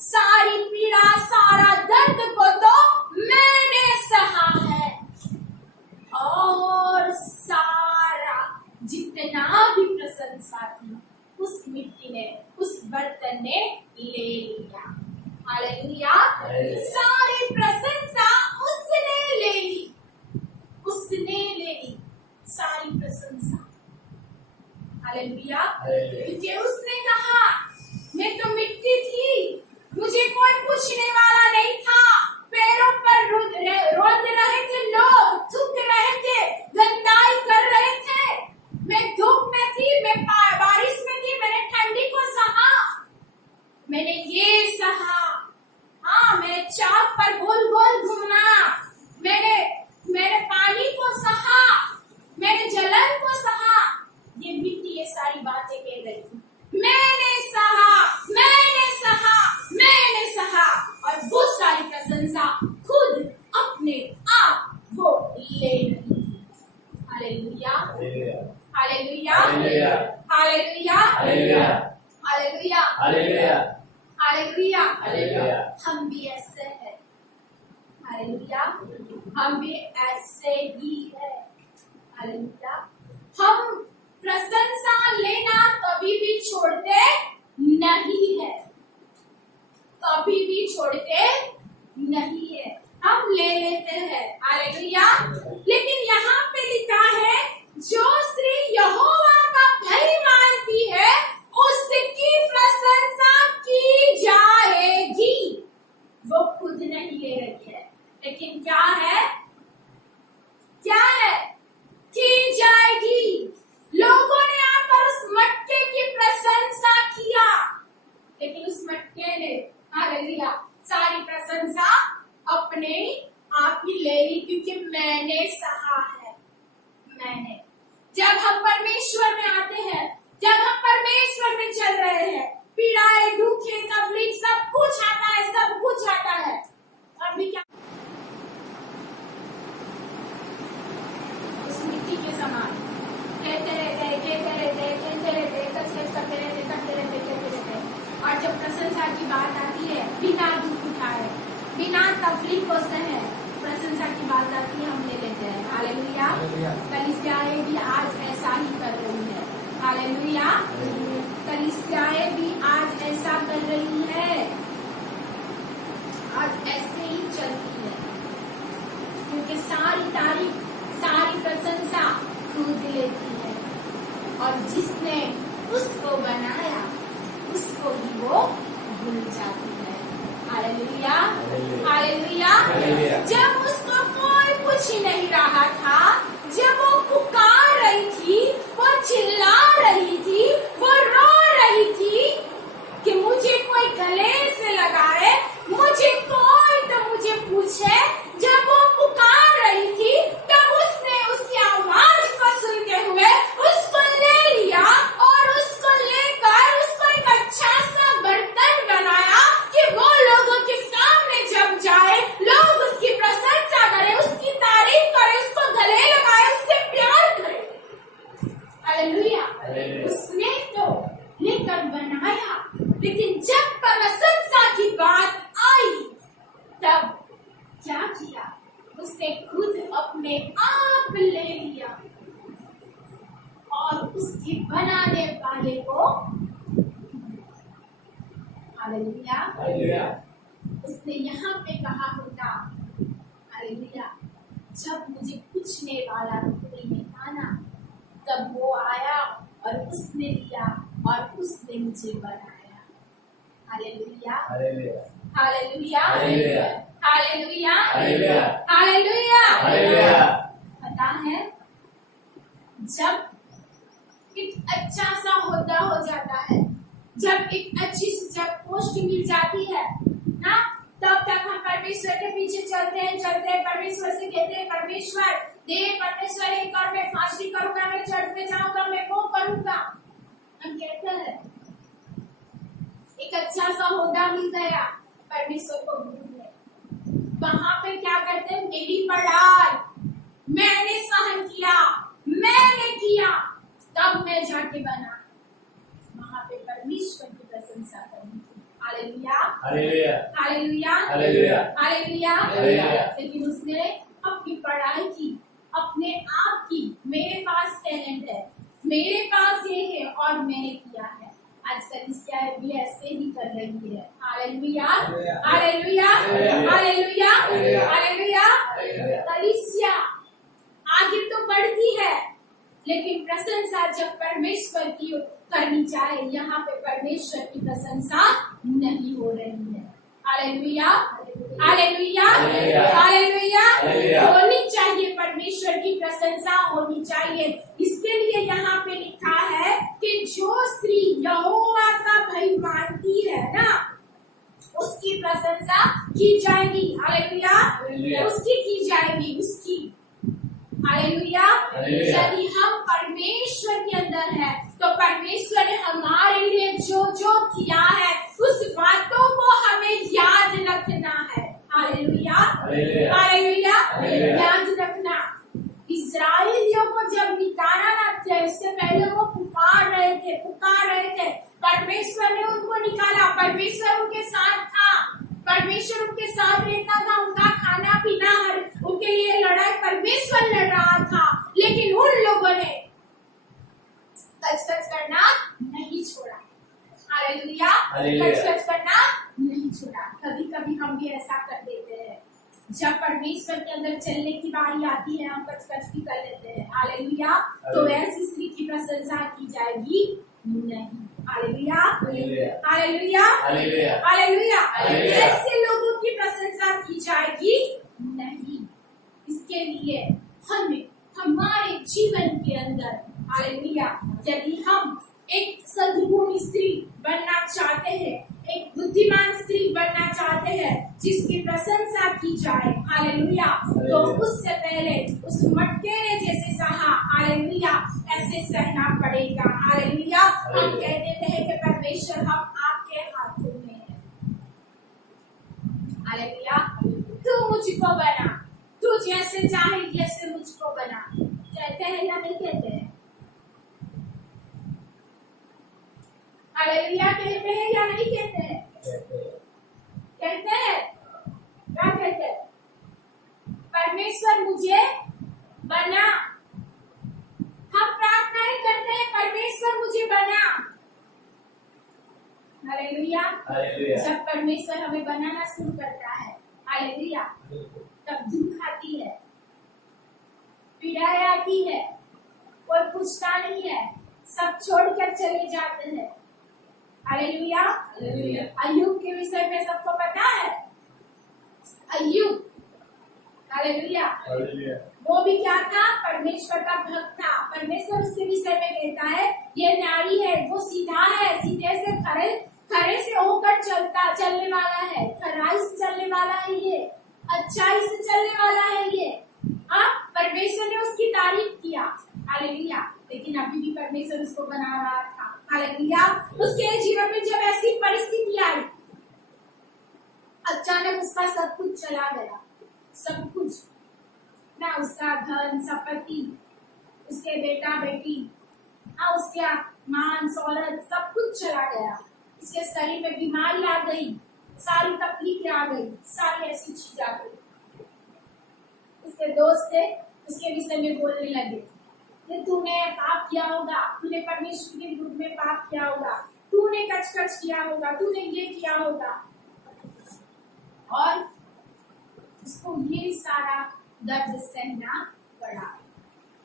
सारी पीड़ा सारा दर्द को तो मैंने सहा है और सारा जितना भी प्रशंसा थी उस मिट्टी ने, उस बर्तन ने ले लिया, हालेलुया, सारी प्रशंसा उसने ले ली, सारी प्रशंसा, हालेलुया, क्योंकि उसने कहा मैं तो मिट्टी थी, मुझे कोई पूछने वाला नहीं था, पैरों पर रोंद रहे थे लोग, थूक रहे थे, गंदाई कर रहे थे, मैं धूप में थी, मैं बारिश में थी, मैंने ठंडी को सहा, मैंने ये सहा, हाँ मैंने चाक पर गोल गोल घूमना, मैंने पानी को सहा, मैंने जलन को सहा। ये मिट्टी ये सारी बातें कह रही थी, मैंने सहा, मैंने सहा, मैंने सहा। और वो सारी प्रशंसा खुद अपने आप वो ले रही थी। Hallelujah, hallelujah, hallelujah, hallelujah, hallelujah, hallelujah. हम भी ऐसे हैं, हालेलुया, हम भी ऐसे ही है, हालेलुया। हम प्रशंसा लेना कभी भी छोड़ते नहीं है, कभी भी छोड़ते नहीं है, हम ले लेते हैं, हालेलुया। लेकिन यहाँ पे लिखा है जो स्त्री यहोवा का भय मानती है उसकी प्रशंसा की जाएगी। वो खुद नहीं ले रही है, लेकिन क्या है, क्या है, की जाएगी। लोगों ने आकर उस मटके की प्रशंसा किया, लेकिन उस मटके ने, हालेलुया, सारी प्रशंसा अपने आप ही ले ली, क्योंकि मैंने सहा है, मैंने। जब हम परमेश्वर में आते हैं, जब हम परमेश्वर में चल रहे हैं, पीड़ाएं, दुखे, तकलीफ सब कुछ आता है, सब कुछ आता है। अभी क्या उस मिट्टी के समान कहते रहते, और जब प्रशंसा की बात आती है, बिना दुख उठाए, बिना तकलीफ को सहे, प्रशंसा की बात आती है, हम ले लेते हैं, हालेलुया। कलीसियाएं भी आज ऐसा ही कर रही है, हालेलुया। कलीसियाएं भी आज ऐसा कर रही है, आज ऐसे ही चलती है, क्योंकि सारी तारीफ, सारी प्रशंसा खुद लेती है, और जिसने उसको बनाया उसको ही वो भूल जाती है, हालेलुया, हालेलुया। जब उसको कोई कुछ ही नहीं रहा था, जब वो पुकार रही थी, वो चिल्ला रही थी, वो रो रही थी कि मुझे कोई गले से लगाए, मुझे कोई तो मुझे पूछे, जब वो पुकार रही थी तब उसने उसकी आवाज को सुनते हुए उसको ले लिया और उसको लेकर उसको एक अच्छा सा बर्तन बनाया कि वो लोगों के सामने जब जाए, लोग उसकी प्रशंसा करें, उसकी तारीफ करें, उसको गले लगाए, उससे प्यार करें, हालेलुया। उसने तो लेकर बनाया, लेकिन जब प्रशंसा की बात आई तब क्या किया, उसने खुद अपने आप ले लिया और उसके बनाने वाले को, हालेलुया, उसने यहाँ पे कहा होता, हालेलुया, जब मुझे पूछने वाला कोई नहीं था ना, तब वो आया और उसने दिया और उसने मुझे बनाया, हालेलुया, हालेलुया, हालेलुया, हालेलुया। पता है, जब एक अच्छा सा होदा हो जाता है, जब एक अच्छी सी जब पोस्ट मिल जाती है ना, तब तक हम परमेश्वर के पीछे चलते हैं, परमेश्वर से कहते हैं, परमेश्वर दे, परमेश्वर एक और मैं फास्टिंग करूंगा, मैं चर्च में जाऊंगा, मैं वो करूंगा। हम कहते हैं एक अच्छा सा होदा मिल गया, परमेश्वर को भूल गए। वहां पे क्या करते हैं, मेरी पढ़ाई, मैंने सहन किया, मैंने किया, तब मैं जाके बना। वहां पे परमेश्वर की प्रशंसा करनी थी, हालेलुया, हालेलुया, हालेलुया, हालेलुया। लेकिन उसने अपनी पढ़ाई की, अपने आप की, मेरे पास टैलेंट है, मेरे पास ये है और मैंने किया है। आज कलीसियाएं भी ऐसे ही कर रही है, हालेलुया, हालेलुया, हालेलुया, हालेलुया। कलीसिया आगे तो बढ़ती है, लेकिन प्रशंसा जब परमेश्वर की करनी चाहे, यहाँ पे परमेश्वर की प्रशंसा नहीं हो रही है, हालेलुया, हालेलुया, हालेलुया। होनी चाहिए, परमेश्वर की प्रशंसा होनी चाहिए। इसके लिए यहाँ पे लिखा है कि जो स्त्री यहोवा का भय मानती है ना, की जाएगी, हालेलुया, हालेलुया। उसकी की जाएगी, उसकी, हालेलुया। हालेलुया। यदि हम परमेश्वर के अंदर है तो परमेश्वर ने हमारे लिए जो जो किया है उस बातों को हमें याद रखना है, हालेलुया, हालेलुया। Hallelujah, hallelujah. याद रखना। इस्राएलियों को जब निकाला ना थे, उससे पहले वो पुकार रहे थे, परमेश्वर ने उनको निकाला, परमेश्वर उनके साथ था, परमेश्वर उनके साथ रहता था, उनका खाना पीना उनके लिए लड़ाई परमेश्वर लड़ रहा था, लेकिन उन लोगों ने कच करना नहीं छोड़ा, हालेलुया, हालेलुया। कच करना नहीं छोड़ा। कभी कभी हम भी ऐसा कर देते हैं, जब परमेश्वर के अंदर चलने की बारी आती है हम कच भी कर लेते हैं, हालेलुया। तो हालेलुया। ऐसी स्त्री की प्रशंसा की जाएगी नहीं, hallelujah, hallelujah. Hallelujah, hallelujah. Hallelujah. Hallelujah. ऐसे लोगों की प्रशंसा की जाएगी नहीं। इसके लिए हमें हमारे जीवन के अंदर, हालेलुया, यदि हम एक सद्गुण स्त्री बनना चाहते हैं, एक बुद्धिमान स्त्री बनना चाहते हैं जिसकी प्रशंसा की जाए, हालेलुया, तो उससे पहले उस मटकेरे जैसे सहा, हालेलुया, ऐसे सहना पड़ेगा, हालेलुया। हम कह देते हैं कि परमेश्वर हम आपके हाथों में है, हालेलुया, तू मुझको बना, तू जैसे चाहे जैसे मुझको बना, कहते हैं या नहीं कहते हैं, हालेलुया, कहते हैं या नहीं कहते हैं, कहते हैं, क्या कहते हैं, परमेश्वर मुझे बना, हम प्रार्थनाएं करते हैं परमेश्वर मुझे बना, हालेलुया। हालेलुया। जब परमेश्वर हमें बनाना शुरू करता है, हालेलुया, तब दुख आती है, पीड़ाएं आती है, कोई पूछता नहीं है, सब छोड़कर चले जाते हैं, हालेलुया। हालेलुया। अय्यूब के विषय में सबको पता है, अय्यूब, हालेलुया, हालेलुया। वो भी क्या था, परमेश्वर का भक्त था। परमेश्वर उसके विषय में कहता है ये न्यायी है, वो सीधा है, सीधे से खरे से होकर चलने वाला है, खराई से चलने वाला है, ये अच्छाई से चलने वाला है ये। परमेश्वर ने उसकी तारीफ किया, हालेलुया, लेकिन अभी भी परमेश्वर उसको बना रहा था, हालेलुया। उसके जीवन में जब ऐसी परिस्थिति आई, अचानक उसका सब कुछ चला गया, सब कुछ ना, उसका धन संपत्ति, उसके बेटा बेटी, उसका मान शौहरत, सब कुछ चला गया, उसके शरीर में बीमारी आ गई, सारी तकलीफें आ गई, सारी ऐसी चीज आ गई। उसके दोस्त थे, उसके विषय में बोलने लगे कि तूने पाप किया होगा, तूने परमेश्वर के विरुद्ध में पाप किया होगा, तूने कच किया होगा, तूने ये किया होगा, और उसको ये सारा दर्द सहना पड़ा,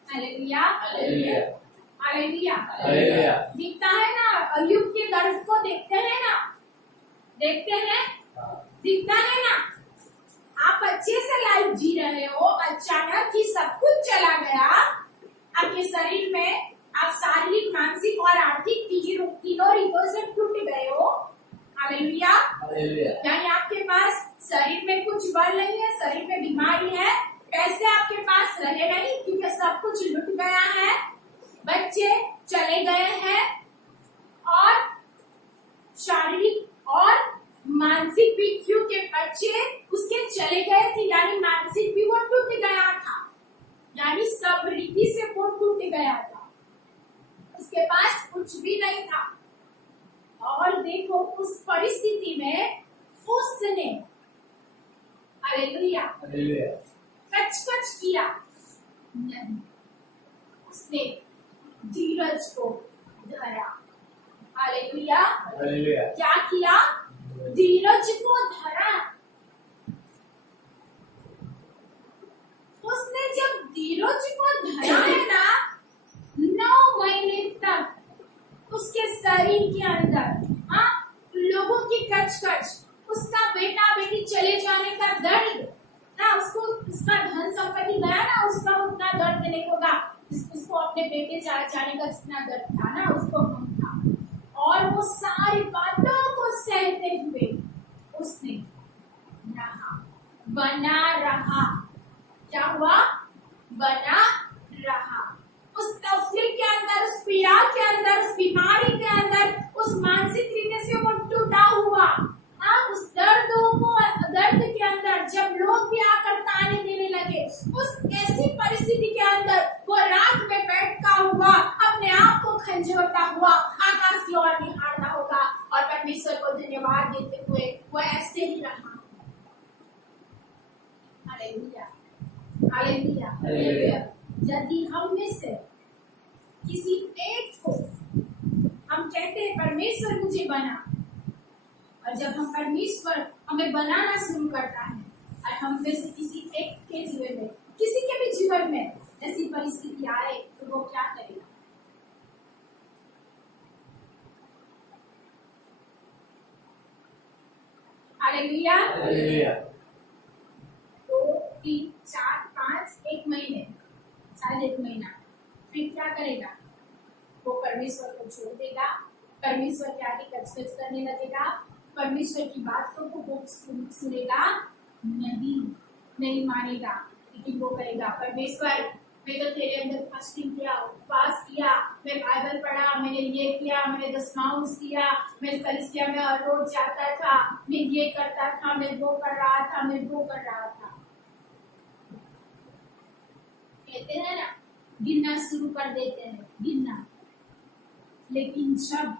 हालेलुया, हालेलुया। हालेलुया। हालेलुया। दिखता है ना, अय्यूब के दर्द को देखते हैं ना, देखते हैं, दिखता है ना, आप अच्छे से लाइफ जी रहे हो, अचानक ही सब कुछ चला गया आपके शरीर में, आप शारीरिक मानसिक और आर्थिक तीनों रीतों से टूट गए हो, हालेलुया। हालेलुया। यानी आपके पास शरीर में कुछ बल नहीं है, शरीर में बीमारी है, पैसे आपके पास रहे नहीं क्योंकि सब कुछ लुट गया है, बच्चे चले गए हैं, और शारीरिक और मानसिक भी, क्योंकि बच्चे उसके चले गए थे, यानी मानसिक भी वो टूट गया था, यानी सब रीति से वो टूट गया था, उसके पास कुछ भी नहीं था। और देखो उस परिस्थिति में उसने, हालेलुया, हालेलुया। कच किया नहीं, उसने धीरज को धरा, हालेलुया, हालेलुया। क्या किया, धीरज को धरा। उसने जब धीरज को धरा है ना, 9 महीने तक उसके शरीर के अंदर लोगों की कच, उसका बेटा बेटी चले जाने का दर्द ना, उसको उसका धन संपत्ति गया ना, उसका उतना दर्द नहीं होगा, उसको अपने बेटे जाने का जितना दर्द था ना, उसको कम था। और वो सारी बातों को सहते हुए उसने बना रहा। क्या हुआ? बना रहा। उस तकलीफ के अंदर, उस पीड़ा के अंदर, उस बीमारी के अंदर, उस मानसिक रीति से वो टूटा हुआ, हाँ, उस दर्द के अंदर जब लोग भी आकर ताने देने लगे, उस ऐसी परिस्थिति के अंदर वो रात में बैठता हुआ, अपने आप को खंजोरता हुआ आकाश की ओर निहारता होगा और परमेश्वर को धन्यवाद देते हुए वो ऐसे ही रहा। Hallelujah, hallelujah, hallelujah. यदि हम में से किसी एक को हम कहते हैं परमेश्वर मुझे बना, और जब हम परमेश्वर हमें बनाना शुरू करता है और हम में से किसी एक के जीवन में, किसी के भी जीवन में ऐसी परिस्थिति आए तो वो क्या करेगा? हालेलुया। हालेलुया। 2, 3, 4, 5, 1 महीने, शायद 1 महीना, फिर क्या करेगा? वो परमेश्वर को छोड़ देगा, परमेश्वर के आगे कचकच करने लगेगा, परमेश्वर की बात को वो सुनेगा नहीं मानेगा। लेकिन वो कहेगा परमेश्वर मैं तो तेरे अंदर फास्टिंग किया, उपवास किया, मैं बाइबल पढ़ा, मैंने ये किया, मैंने 10 माउंस किया, मैं कलीसिया में हर रोज जाता था, मैं ये करता था, मैं वो कर रहा था, मैं वो कर रहा था। कहते हैं ना, गिनना शुरू कर देते हैं, गिनना। लेकिन जब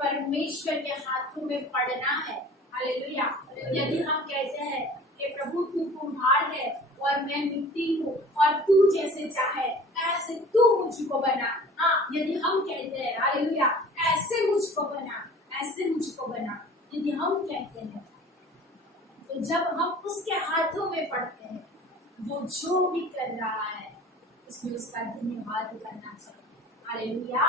परमेश्वर के हाथों में पड़ना है, हालेलुया, यदि हम कहते हैं कि प्रभु तू कुम्हार है और मैं मिट्टी हूँ और तू जैसे चाहे ऐसे तू मुझको बना, हाँ, यदि हम कहते हैं हालेलुया, ऐसे मुझको बना, ऐसे मुझको बना, यदि हम कहते हैं, तो जब हम उसके हाथों में पड़ते हैं, वो जो भी कर रहा है उसमें उसका धन्यवाद करना चाहिए। हालेलुया,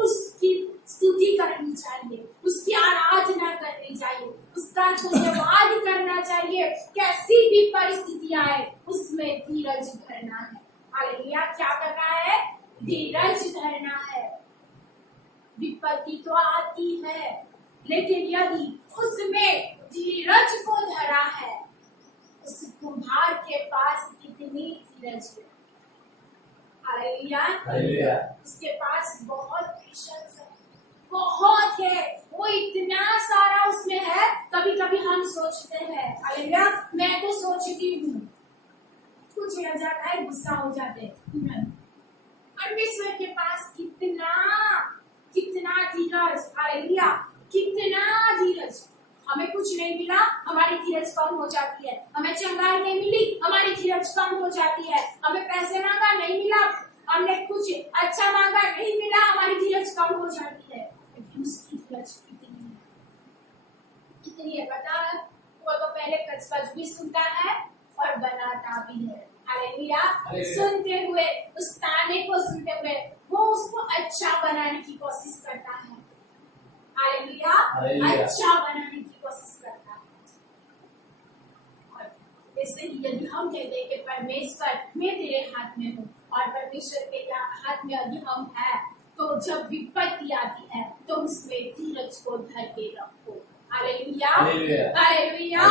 उसकी स्तुति करनी चाहिए, उसकी आराधना करनी चाहिए, उसका धन्यवाद करना चाहिए। कैसी भी परिस्थिति आए उसमें धीरज धरना है। हालेलुया, क्या करना है? धीरज धरना है। विपत्ति तो आती है, लेकिन यदि उसमें धीरज को धरा है, उस कुम्हार के पास कितनी धीरज है। हालेलुया, हालेलुया, उसके पास बहुत पेशेंस है, बहुत है, वो इतना सारा उसमें है। कभी कभी हम सोचते हैं, हालेलुया, मैं तो सोचती हूँ, कुछ हो जाता है, गुस्सा हो जाते हैं। परमेश्वर के पास कितना कितना धीरज, हालेलुया, कितना धीरज। हमें कुछ नहीं मिला, हमारी धीरज कम हो जाती है। हमें चंगाई नहीं मिली, हमारी धीरज कम हो जाती है। हमें पैसे मांगा, नहीं मिला, हमने कुछ अच्छा मांगा, नहीं मिला, हमारी धीरज कम हो जाती है। लेकिन उसकी धीरज कितनी है पता है? वो तो पहले कचकच भी सुनता है और बनाता भी है। हालेलुया, सुनते हुए, उस ताने को सुनते हुए वो उसको अच्छा बनाने की कोशिश करता है। हालेलुया, अच्छा बनाने की कोशिश करता है। और ऐसे ही यदि हम कहते हैं कि परमेश्वर मैं तेरे हाथ में हूँ और परमेश्वर के हाथ में यदि हम है, तो जब विपत्ति आती है तो उसमें धीरज को धर के रखो। हालेलुया, हालेलुया,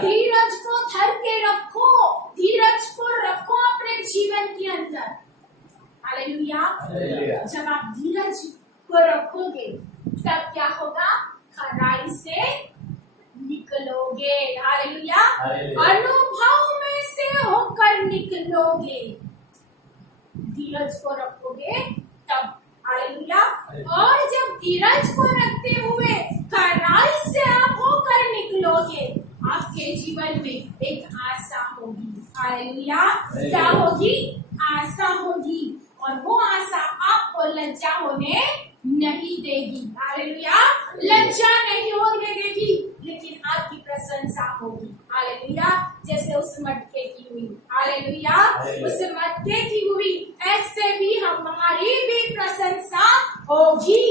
धीरज को धर के रखो, धीरज को रखो अपने जीवन के अंदर। हालेलुया, जब आप धीरज को रखोगे तब क्या होगा? खराई से निकलोगे। हालेलुया, अनुभव में से होकर निकलोगे। धीरज को रखोगे तब, हालेलुया, और जब धीरज को रखते हुए खराई से आप होकर निकलोगे, आपके जीवन में एक आशा होगी। हालेलुया, क्या होगी? आशा होगी, और वो आशा आपको लज्जा होने नहीं देगी। हालेलुया, लज्जा नहीं होने देगी, लेकिन आपकी प्रशंसा होगी। हालेलुया, जैसे उस मटके की हुई। हालेलुया, उस मटके की हुई, ऐसे भी हमारी भी प्रशंसा होगी।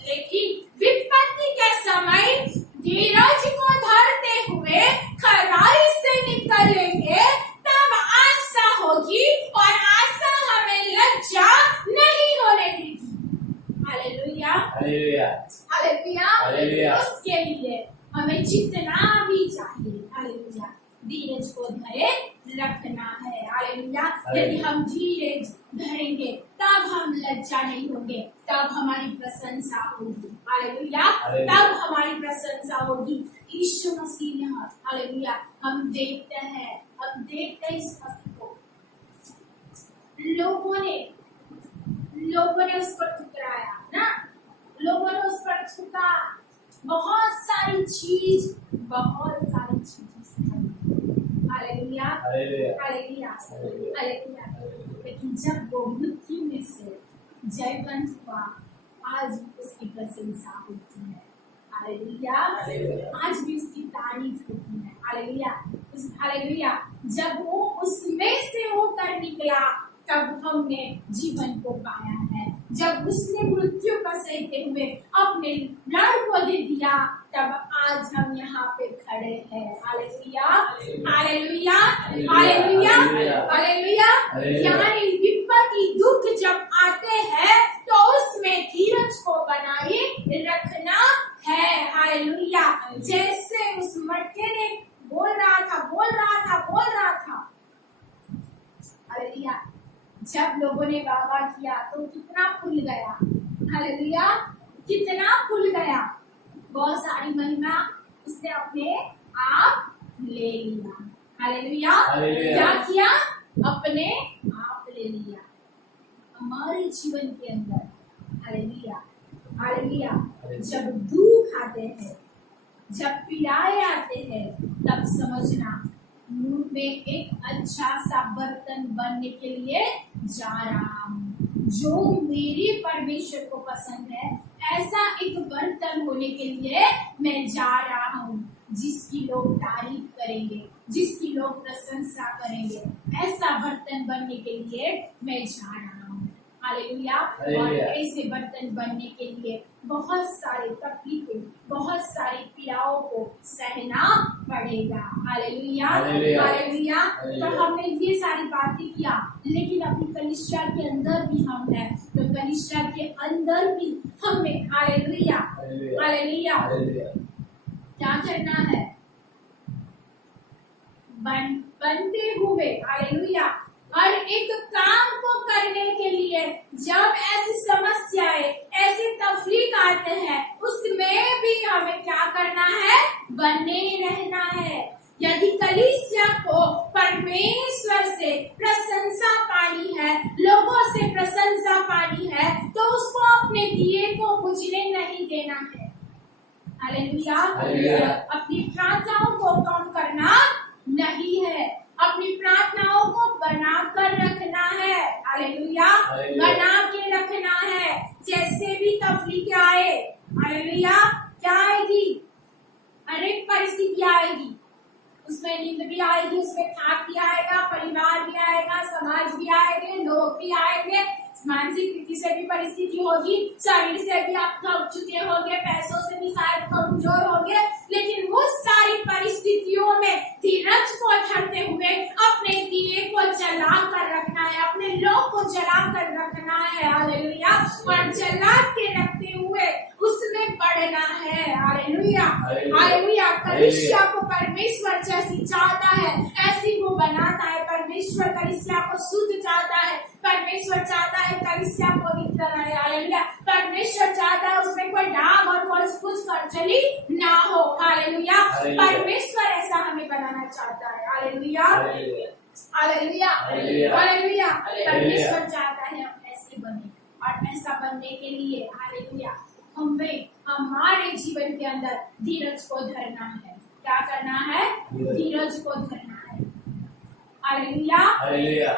लेकिन विपत्ति के समय धीरज को धरते हुए खराई से निकलेंगे, तब आशा होगी, और आशा हमें लज्जा नहीं होने देगी। Hallelujah, hallelujah, hallelujah, hallelujah. उसके लिए हमें जितना भी चाहिए, हालेलुया, हालेलुया। यदि हम धीरज धरेंगे तब हम लज्जा नहीं होंगे, तब हमारी प्रशंसा होगी। हालेलुया, तब हमारी प्रशंसा होगी। यीशु मसीह ने, हालेलुया, हम देखते हैं इस मसीह को, लोगों ने उस पर ठुकराया ना, लोगों ने उस पर ठुका, बहुत सारी चीज हालेलुया हालेलुया हालेलुया। लेकिन जब वो मृत्यु में से जयवंत हुआ, आज उसकी प्रशंसा होती है। हालेलुया, आज भी उसकी तारीफ होती है। हालेलुया, जब वो उसमें से होकर निकला तब हमने जीवन को पाया है। जब उसने मृत्यु को सहते हुए अपने प्राण को दे दिया, तब आज हम यहाँ पे खड़े हैं। Hallelujah hallelujah hallelujah hallelujah. यानी विपत्ति दुख जब आते हैं तो उसमें धीरज को बनाए रखना है। हालेलुया, जैसे उस मटके ने बोल रहा था। हालेलुया, जब लोगों ने वाह किया तो कितना फूल गया। हालेलुया, कितना फूल गया। बहुत सारी महिमा उसने अपने आप ले लिया। हालेलुया, क्या किया? अपने आप ले लिया। हमारे जीवन के अंदर हालेलुया हालेलुया, जब दुख आते हैं, जब पीड़ाएं आते हैं, तब समझना मुंह में एक अच्छा सा बर्तन बनने के लिए जा रहा हूँ, जो मेरे परमेश्वर को पसंद है। ऐसा एक बर्तन होने के लिए मैं जा रहा हूँ, जिसकी लोग तारीफ करेंगे, जिसकी लोग प्रशंसा करेंगे। ऐसा बर्तन बनने के लिए मैं जा रहा हूँ। हालेलुया। और ऐसे बर्तन बनने के लिए बहुत सारे तकलीफें, बहुत सारी पीड़ाओं को सहना पड़ेगा। Hallelujah hallelujah. तो हमने ये सारी बातें किया, लेकिन अपनी कलीसिया के अंदर भी हम हैं, तो कलीसिया के अंदर भी हमें हालेलुया हालेलुया क्या करना है? बनते हुए हालेलुया हर एक काम को करने के लिए, जब ऐसी समस्याएं, ऐसी तकलीफ आते हैं, उसमें भी हमें क्या करना है? बने रहना है। यदि कलीसिया को परमेश्वर से प्रशंसा पानी है, लोगों से प्रशंसा पानी है, तो उसको अपने दिए को बुझने नहीं देना है। हालेलुया। अपनी प्रार्थनाओं को कम करना नहीं है, अपनी प्रार्थनाओं को बना कर रखना है। हालेलुया, बना के रखना है। जैसे भी तकलीफ आए, हालेलुया, क्या आएगी? हर एक परिस्थिति आएगी, उसमें नींद भी आएगी, उसमें खाक भी आएगा, परिवार भी आएगा, समाज भी आएंगे, लोग भी आएंगे, मानसिक स्थिति से भी परिस्थिति होगी, शरीर से भी आप थक चुके होंगे, पैसों से भी शायद कमजोर होंगे, लेकिन वो सारी परिस्थितियों में धीरज को धरते हुए अपने दिए को जला कर रखना है, अपने लोग को जला कर रखना है। हालेलुया, और जला के रखते हुए उसमें बढ़ना है। Hallelujah hallelujah. कलीसिया को परमेश्वर जैसी चाहता है, ऐसी वो बनाता है। परमेश्वर कलीसिया को शुद्ध चाहता है, परमेश्वर चाहता है कलीसिया पवित्र रहे। हालेलुया, परमेश्वर चाहता है उसमें कोई दाग और कुछ खर्चली ना हो। हालेलुया, परमेश्वर ऐसा हमें बनाना चाहता है। Hallelujah hallelujah hallelujah. परमेश्वर चाहता है हम ऐसे बने, और ऐसा बनने के लिए हालेलुया हमें हमारे जीवन के अंदर धीरज को धरना है। क्या करना है? धीरज को धरना है। Hallelujah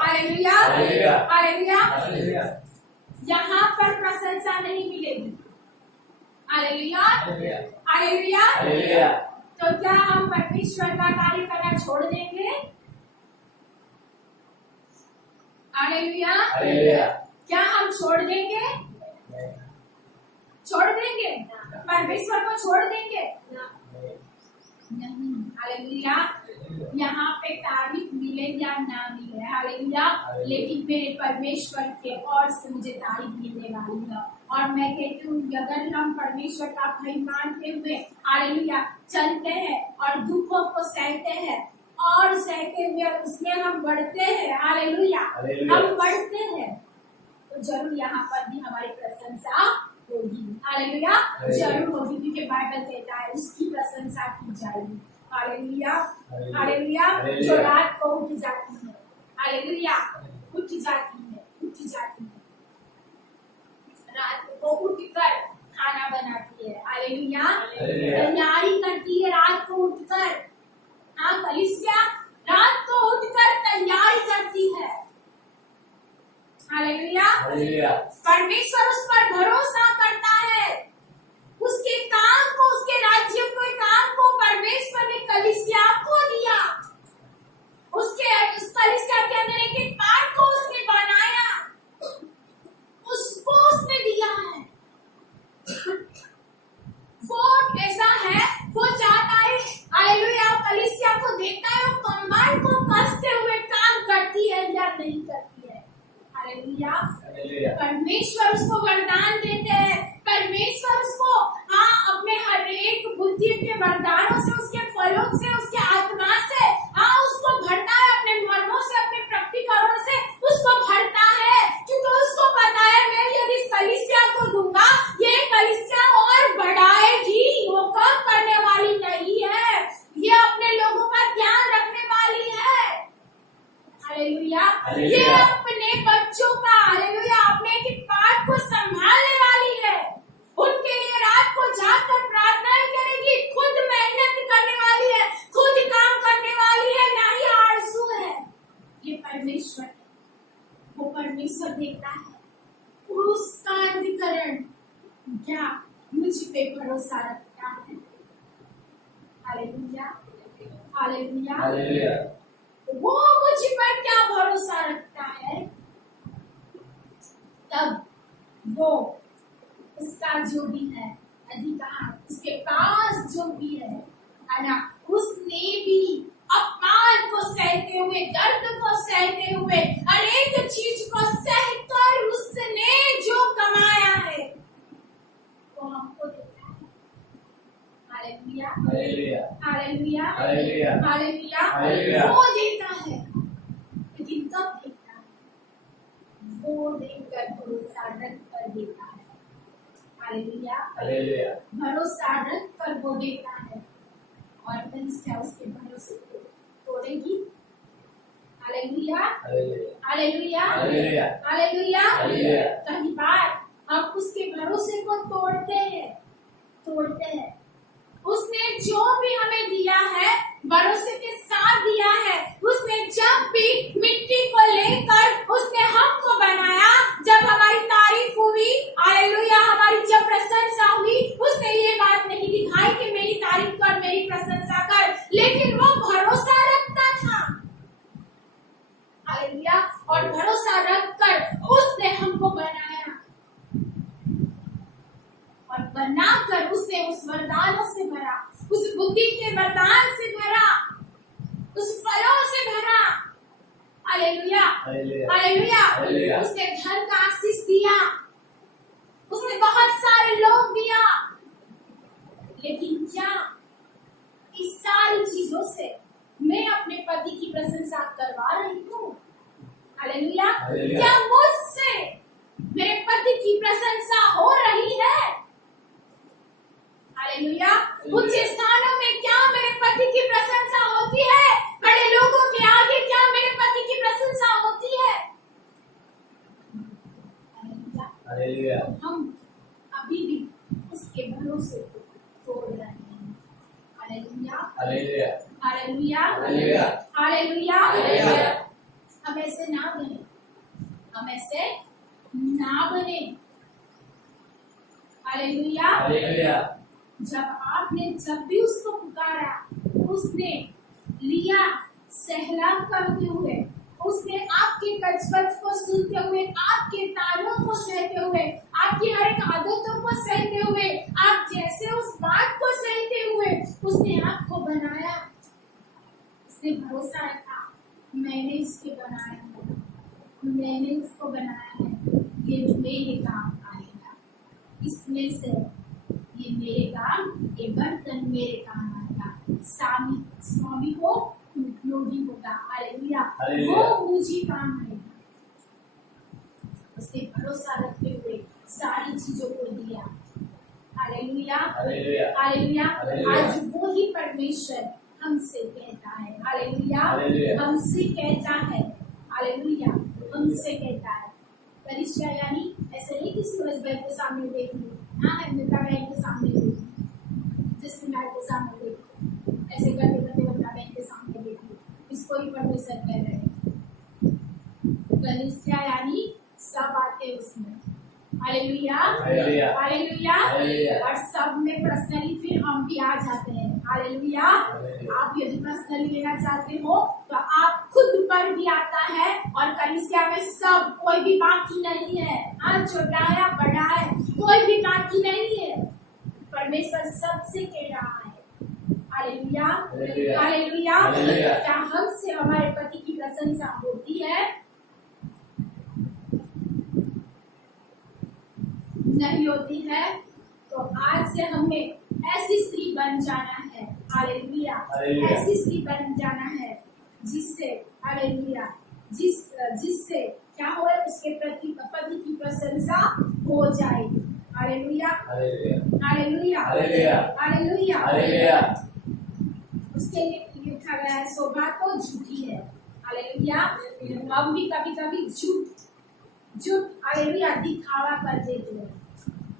hallelujah hallelujah. यहाँ पर प्रशंसा नहीं मिलेगी। Hallelujah hallelujah. तो क्या हम परमेश्वर का कार्य करना छोड़ देंगे? हालेलुया, क्या हम छोड़ देंगे? छोड़ देंगे? परमेश्वर को छोड़ देंगे? नहीं। हालेलुया, यहाँ पे तारीफ मिले या ना मिले, हालेलुया, लेकिन मेरे परमेश्वर के ओर से मुझे तारीफ मिलने वाली है। और मैं कहती हूँ, अगर हम परमेश्वर का भय मानते हुए हालेलुया चलते हैं और दुखों को सहते हैं, और सहते हुए उसमें हम बढ़ते हैं, हालेलुया, हालेलुया। हम बढ़ते हैं, तो जरूर यहाँ पर भी हमारी प्रशंसा होगी, हालेलुया, हालेलुया। जरूर होगी, क्योंकि बाइबल कहता है उसकी प्रशंसा की जाएगी, हालेलुया, हालेलुया। Hallelujah, hallelujah. जो रात को उठ जाती है, हालेलुया, उठ जाती है, उठ जाती है, रात को उठकर खाना बनाती है, हालेलुया, हालेलुया। तैयारी करती है रात को उठकर, हाँ कलीसिया रात को उठकर तैयारी करती है, हालेलुया, हालेलुया। परमेश्वर उस पर भरोसा करता है, उसके काम को, उसके राज्य के काम को परमेश्वर ने कलीसिया को दिया, उसके उस कलीसिया के अंदर एक पार्ट को उसने बनाया, उसको उसने दिया है, वो ऐसा है, वो चाहता है, हालेलुया, कलीसिया को देखता है वो कमर को कसते हुए काम करती है या नहीं करती है, हालेलुया, हालेलुया। परमेश्वर उसको वरदान देते हैं, परमेश्वर उसको हाँ अपने हर एक बुद्धि के वरदानों से, उसके फलों से, उसके आत्मा से हाँ उसको भरता है, अपने मर्मों से, अपने प्रकटीकरण से उसको भरता है, क्योंकि उसको पता है मैं यदि इस कलीसिया को दूंगा ये कलीसिया और बढ़ाएगी, वो कम करने वाली नहीं है, ये अपने लोगों का ध्यान रखने वाली है, हालेलुया, ये हालेलुया। अपने बच्चों का, हालेलुया, अपने एक पाठ को संभालने वाली है, उनके लिए रात को जाकर प्रार्थनाएं करेगी, खुद मेहनत करने वाली है, खुद काम करने वाली है, ना ही आलसू है, ये परमेश्वर है, वो परमेश्वर देखता है, उसका अधिकरण क्या मुझ पे भरोसा रखता है, हालेलुया, हालेलुया, हालेलुया। वो मुझ पर क्या भरोसा रखता है, तब वो उसका जो भी है अधिकार, उसके पास जो भी है ना, उसने भी अपमान को सहते हुए, दर्द को सहते हुए, हर एक चीज को सहकर उसने जो कमाया है वो हमको देता है, hallelujah, hallelujah. Hallelujah, hallelujah. Hallelujah, hallelujah. वो देता है, लेकिन कब देता है, वो देकर भरोसा रख कर देता है, हालेलुया, हालेलुया। भरोसा रख कर वो देता है, और कलीसिया उसके भरोसे को तोड़ेगी, hallelujah, hallelujah. Hallelujah, hallelujah. Hallelujah, hallelujah. कई बार हम उसके भरोसे को तोड़ते हैं, तोड़ते हैं, उसने जो भी हमें दिया है भरोसे के साथ दिया है, उसने जब भी मिट्टी को लेकर उसने हमको बनाया, जब हमारी तारीफ हुई, हालेलुया, हमारी जब प्रशंसा हुई, उसने ये बात नहीं दिखाई कि मेरी तारीफ कर, मेरी प्रशंसा कर, लेकिन वो भरोसा रखता था, हालेलुया, और भरोसा रखकर उसने हमको बनाया, और बनाकर उसने उस वरदानों से भरा, उस बुद्धि के वरदान से भरा, उस फलों से भरा, हालेलुया, हालेलुया। Hallelujah, hallelujah. उसने धन का आशीष दिया, उसने बहुत सारे लोग दिया, लेकिन क्या इस सारी चीजों से मैं अपने पति की प्रशंसा करवा रही हूँ, हालेलुया, हालेलुया। क्या मुझसे मेरे पति की प्रशंसा हो रही है, हालेलुया, उच्च स्थानों में क्या मेरे पति की प्रशंसा होती है, बड़े लोगों के आगे क्या मेरे पति की प्रशंसा होती है, हालेलुया, हालेलुया। हम अभी भी उसके भरोसे को तोड़ रहे हैं, hallelujah, hallelujah. Hallelujah, hallelujah. Hallelujah, hallelujah. हम ऐसे ना बने, हम ऐसे ना बने, हालेलुया, हालेलुया। जब भी उसको पुकारा, उसने लिया, सहला करते हुए, उसने आपके कचकच को सुनते हुए, आपके तानों को सहते हुए, आपकी हर एक आदतों को सहते हुए, आप जैसे उस बात को सहते हुए उसने आपको बनाया, उसने भरोसा रखा, मैंने इसके बनाया है, मैंने इसको बनाया है, ये मेरे काम आएगा, इसमें से ये मेरे काम, ये बर्तन मेरे काम आएगा, स्वामी को हालेलुया। वो मुझे काम आएगा। उसने भरोसा रखते हुए सारी चीजों को दिया। Hallelujah, hallelujah. हालेलुया। हालेलुया। आज वो ही परमेश्वर हमसे कहता है, हालेलुया, हालेलुया। हमसे कहता है, हालेलुया, हमसे कहता है। कलीसिया यानी ऐसे नहीं कि सूरज भाई के सामने देख लो, हाँ अमृता बहन के सामने देख लो, जसमीन के सामने देख लो, ऐसे करते करते वंदना बहन के सामने देख लो, इसको ही परमेश्वर कह रहे हैं। कलीसिया यानी सब आते उसमें, हालेलुया, हालेलुया। हालेलुया। हालेलुया। और सब में पर्सनली फिर हम भी आ जाते हैं, हालेलुया। हालेलुया। आप यदि पर्सनली लेना चाहते हो तो आप खुद पर भी आता है और कलीसिया में सब, कोई भी बाकी नहीं है, हाँ छोटा है या बड़ा है, कोई भी बाकी नहीं है। परमेश्वर सबसे कह रहा है, हालेलुया, हालेलुया। हालेलुया। हालेलुया। क्या हमसे हमारे पति की प्रशंसा होती है? नहीं होती है। तो आज से हमें ऐसी स्त्री बन जाना है, हालेलुया, हालेलुया। ऐसी स्त्री बन जाना है जिससे, हालेलुया, जिससे क्या हो, उसके प्रति पति की प्रशंसा हो जाए, hallelujah, hallelujah. Hallelujah, hallelujah. Hallelujah. Hallelujah. उसके लिए लिखा गया है शोभा तो झूठी है, हालेलुया। हम भी कभी कभी झूठ हालेलुया दिखावा कर देते हैं,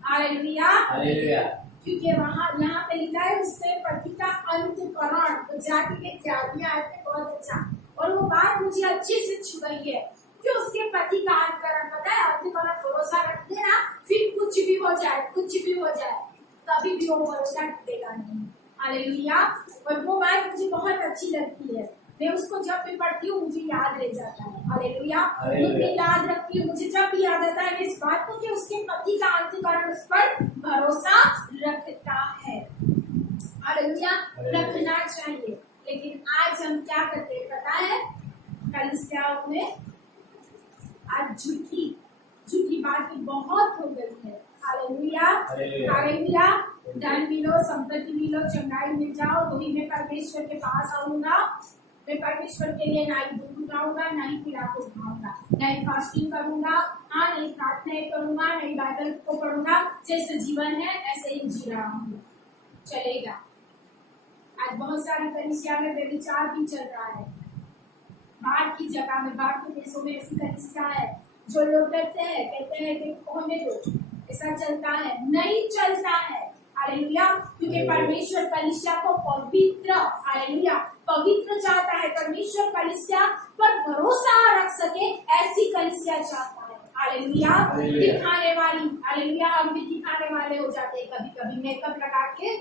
हालेलुया, हालेलुया। क्योंकि वहाँ यहाँ पे लिखा है उसके पति का अंतकरण, तो जाति के त्यागियां ऐसे बहुत अच्छा। और वो बात मुझे अच्छे से छू गई है कि उसके पति का अंतकरण, पता है अंतकरण, भरोसा रख देना, फिर कुछ भी हो जाए, कुछ भी हो जाए, कभी भी वो भरोसा टूटेगा नहीं, हालेलुया। और वो बात मुझे बहुत अच्छी लगती है, मैं उसको जब भी पढ़ती हूँ मुझे याद रह जाता है, हालेलुया। मुझे याद रखती हूँ, मुझे जब भी याद आता है इस बात को कि उसके पति का अंतकरण उस पर भरोसा रखता है, हालेलुया, रखना चाहिए। लेकिन आज हम क्या करते हैं पता है, कलीसियाओं में आज झूठी बातें बहुत हो गई है, हालेलुया, हालेलुया। धन मिलो, संपत्ति मिलो, चंगाई मिल जाओ तो ही मैं परमेश्वर के पास आऊंगा, मैं परमेश्वर के लिए ना ही दूध उठाऊंगा, ना ही पीड़ा को उठाऊंगा, ना ही फास्टिंग करूंगा, हाँ नहीं प्रार्थना करूंगा, नहीं बाइबल को पढ़ूंगा, जैसे जीवन है ऐसे ही जी रहा हूँ, चलेगा। आज बहुत सारी कलीसिया में व्यभिचार भी चल रहा है, बाहर की जगह में, बाहर के देशों में ऐसी कलीसिया है जो लोग कहते हैं कि होने दो, ऐसा चलता है, नहीं चलता है, हालेलुया। क्योंकि परमेश्वर कलीसिया को पवित्र, हालेलुया, पवित्र चाहता है। परमेश्वर कलीसिया पर भरोसा रख सके ऐसी कलीसिया चाहता है, हालेलुया। दिखाने वाली, हालेलुया, हम भी दिखाने वाले हो जाते हैं कभी कभी, मेकअप लगा के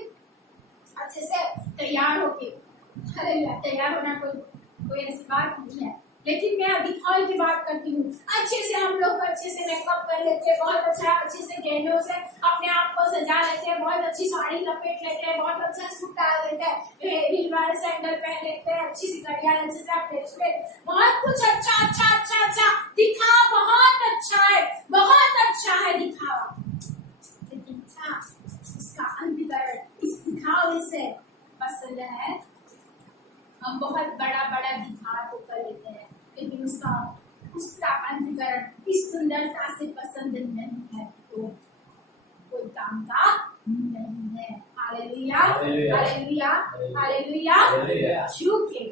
अच्छे से तैयार होके, हालेलुया, तैयार होना कोई ऐसी बात नहीं है, लेकिन मैं दिखावे की बात करती हूँ। अच्छे से हम लोग अच्छे से मेकअप कर लेते हैं, बहुत अच्छा अच्छे से गहनों से अपने आप को सजा लेते हैं, बहुत अच्छी साड़ी लपेट लेते हैं, बहुत अच्छा सूट डाल देते हैं, हील वाले सैंडल पहन लेते हैं, अच्छी सी घड़ियाल अच्छे से अपने ब्रेसलेट, बहुत कुछ अच्छा अच्छा अच्छा अच्छा दिखावा, बहुत अच्छा है, बहुत अच्छा है दिखावा, लेकिन क्या उसका अंतकरण इस दिखावे से पसंद है? हम बहुत बड़ा बड़ा दिखावा तो कर लेते हैं, लेकिन उसका अंतकरण इस सुंदरता से पसंद नहीं है तो कोई काम का नहीं है, हालेलुया, हालेलुया, हालेलुया। क्योंकि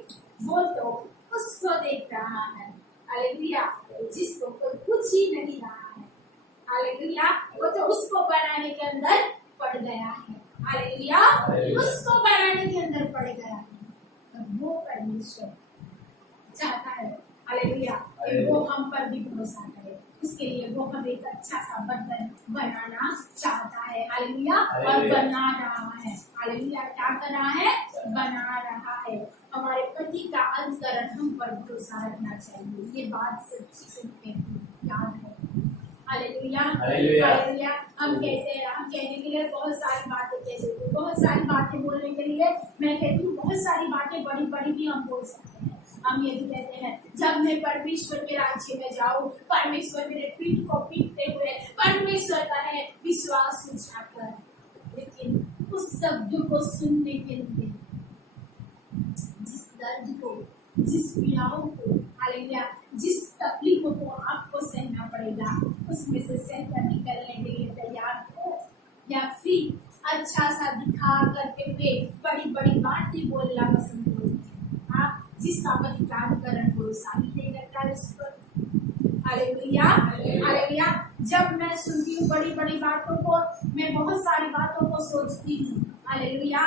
वो तो उसको देख रहा है, हालेलुया, जिसको कोई कुछ ही नहीं रहा है, हालेलुया, वो तो उसको बनाने के अंदर पड़ गया है, हालेलुया, उसको बनाने के अंदर पड़ गया है। वो परमेश्वर चाहता है, हालेलुया, कि वो हम पर भी भरोसा करे, उसके लिए वो हमें एक अच्छा सा बर्तन बनाना चाहता है, हालेलुया, और बना रहा है, हालेलुया, क्या कर रहा है? बना रहा है। हमारे पति का अंतकरण हम पर भरोसा रखना चाहिए, ये बात सच्ची से याद है, हालेलुया, हालेलुया। हम कहते हैं, हम कहने के लिए बहुत सारी बातें कहते हैं, बहुत सारी बातें बोलने के लिए मैं कहती हूँ, बहुत सारी बातें बड़ी बड़ी भी हम बोल सकते हैं। हम ये भी कहते हैं, जब मैं परमेश्वर के राज्य में जाऊँ, परमेश्वर मेरे पीठ को पीटते हुए परमेश्वर का है विश्वास उठाकर, लेकिन उस शब्द को सुनने के लिए, जिस दर्द को जिस पीड़ाओं को, हालेलुया, जिस तकलीफों को आपको सहना पड़ेगा, उसमें से सहकर निकलने के लिए तैयार हो, या फिर अच्छा सा दिखा करके पे बड़ी बड़ी बातें बोलना पसंद करोगे? आप जिसका अधिकारण भरोसा ही नहीं करता है उस पर। Hallelujah, hallelujah. जब मैं सुनती हूँ बड़ी बड़ी बातों को, मैं बहुत सारी बातों को सोचती हूँ। हालेलुया।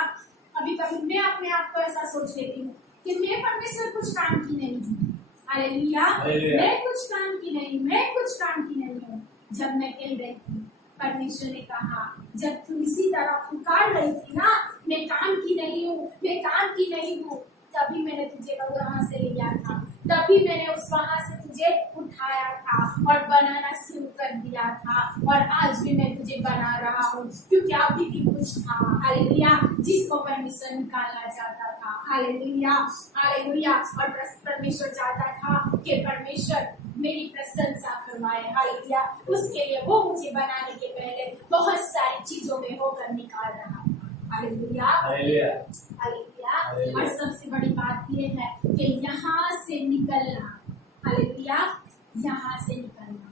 कभी कभी मैं अपने आप को ऐसा सोच लेती हूँ कि मैं परमेश्वर कुछ काम की नहीं हूँ। हालेलुया, मैं कुछ काम की नहीं, मैं कुछ काम की नहीं हूँ। जब मैं कह रही थी, परमेश्वर ने कहा, जब तू इसी तरह पुकार रही थी ना, मैं काम की नहीं हूँ, मैं काम की नहीं हूँ, तभी मैंने तुझे वहां से लिया था, तभी मैंने उस वहां से तुझे उठाया था और बनाना शुरू कर दिया था, और आज भी मैं तुझे बना रहा हूँ, क्योंकि अभी भी कुछ था, हालेलुया, जिसको परमेश्वर निकालना चाहता था। Hallelujah, hallelujah. और परमेश्वर चाहता था कि परमेश्वर मेरी प्रशंसा करवाए। हालेलुया। उसके लिए वो मुझे बनाने के पहले बहुत सारी चीजों में होकर निकाल रहा था। Hallelujah, hallelujah, hallelujah. और सबसे बड़ी बात ये है कि यहाँ से निकलना, हालेलुया, यहाँ से निकलना,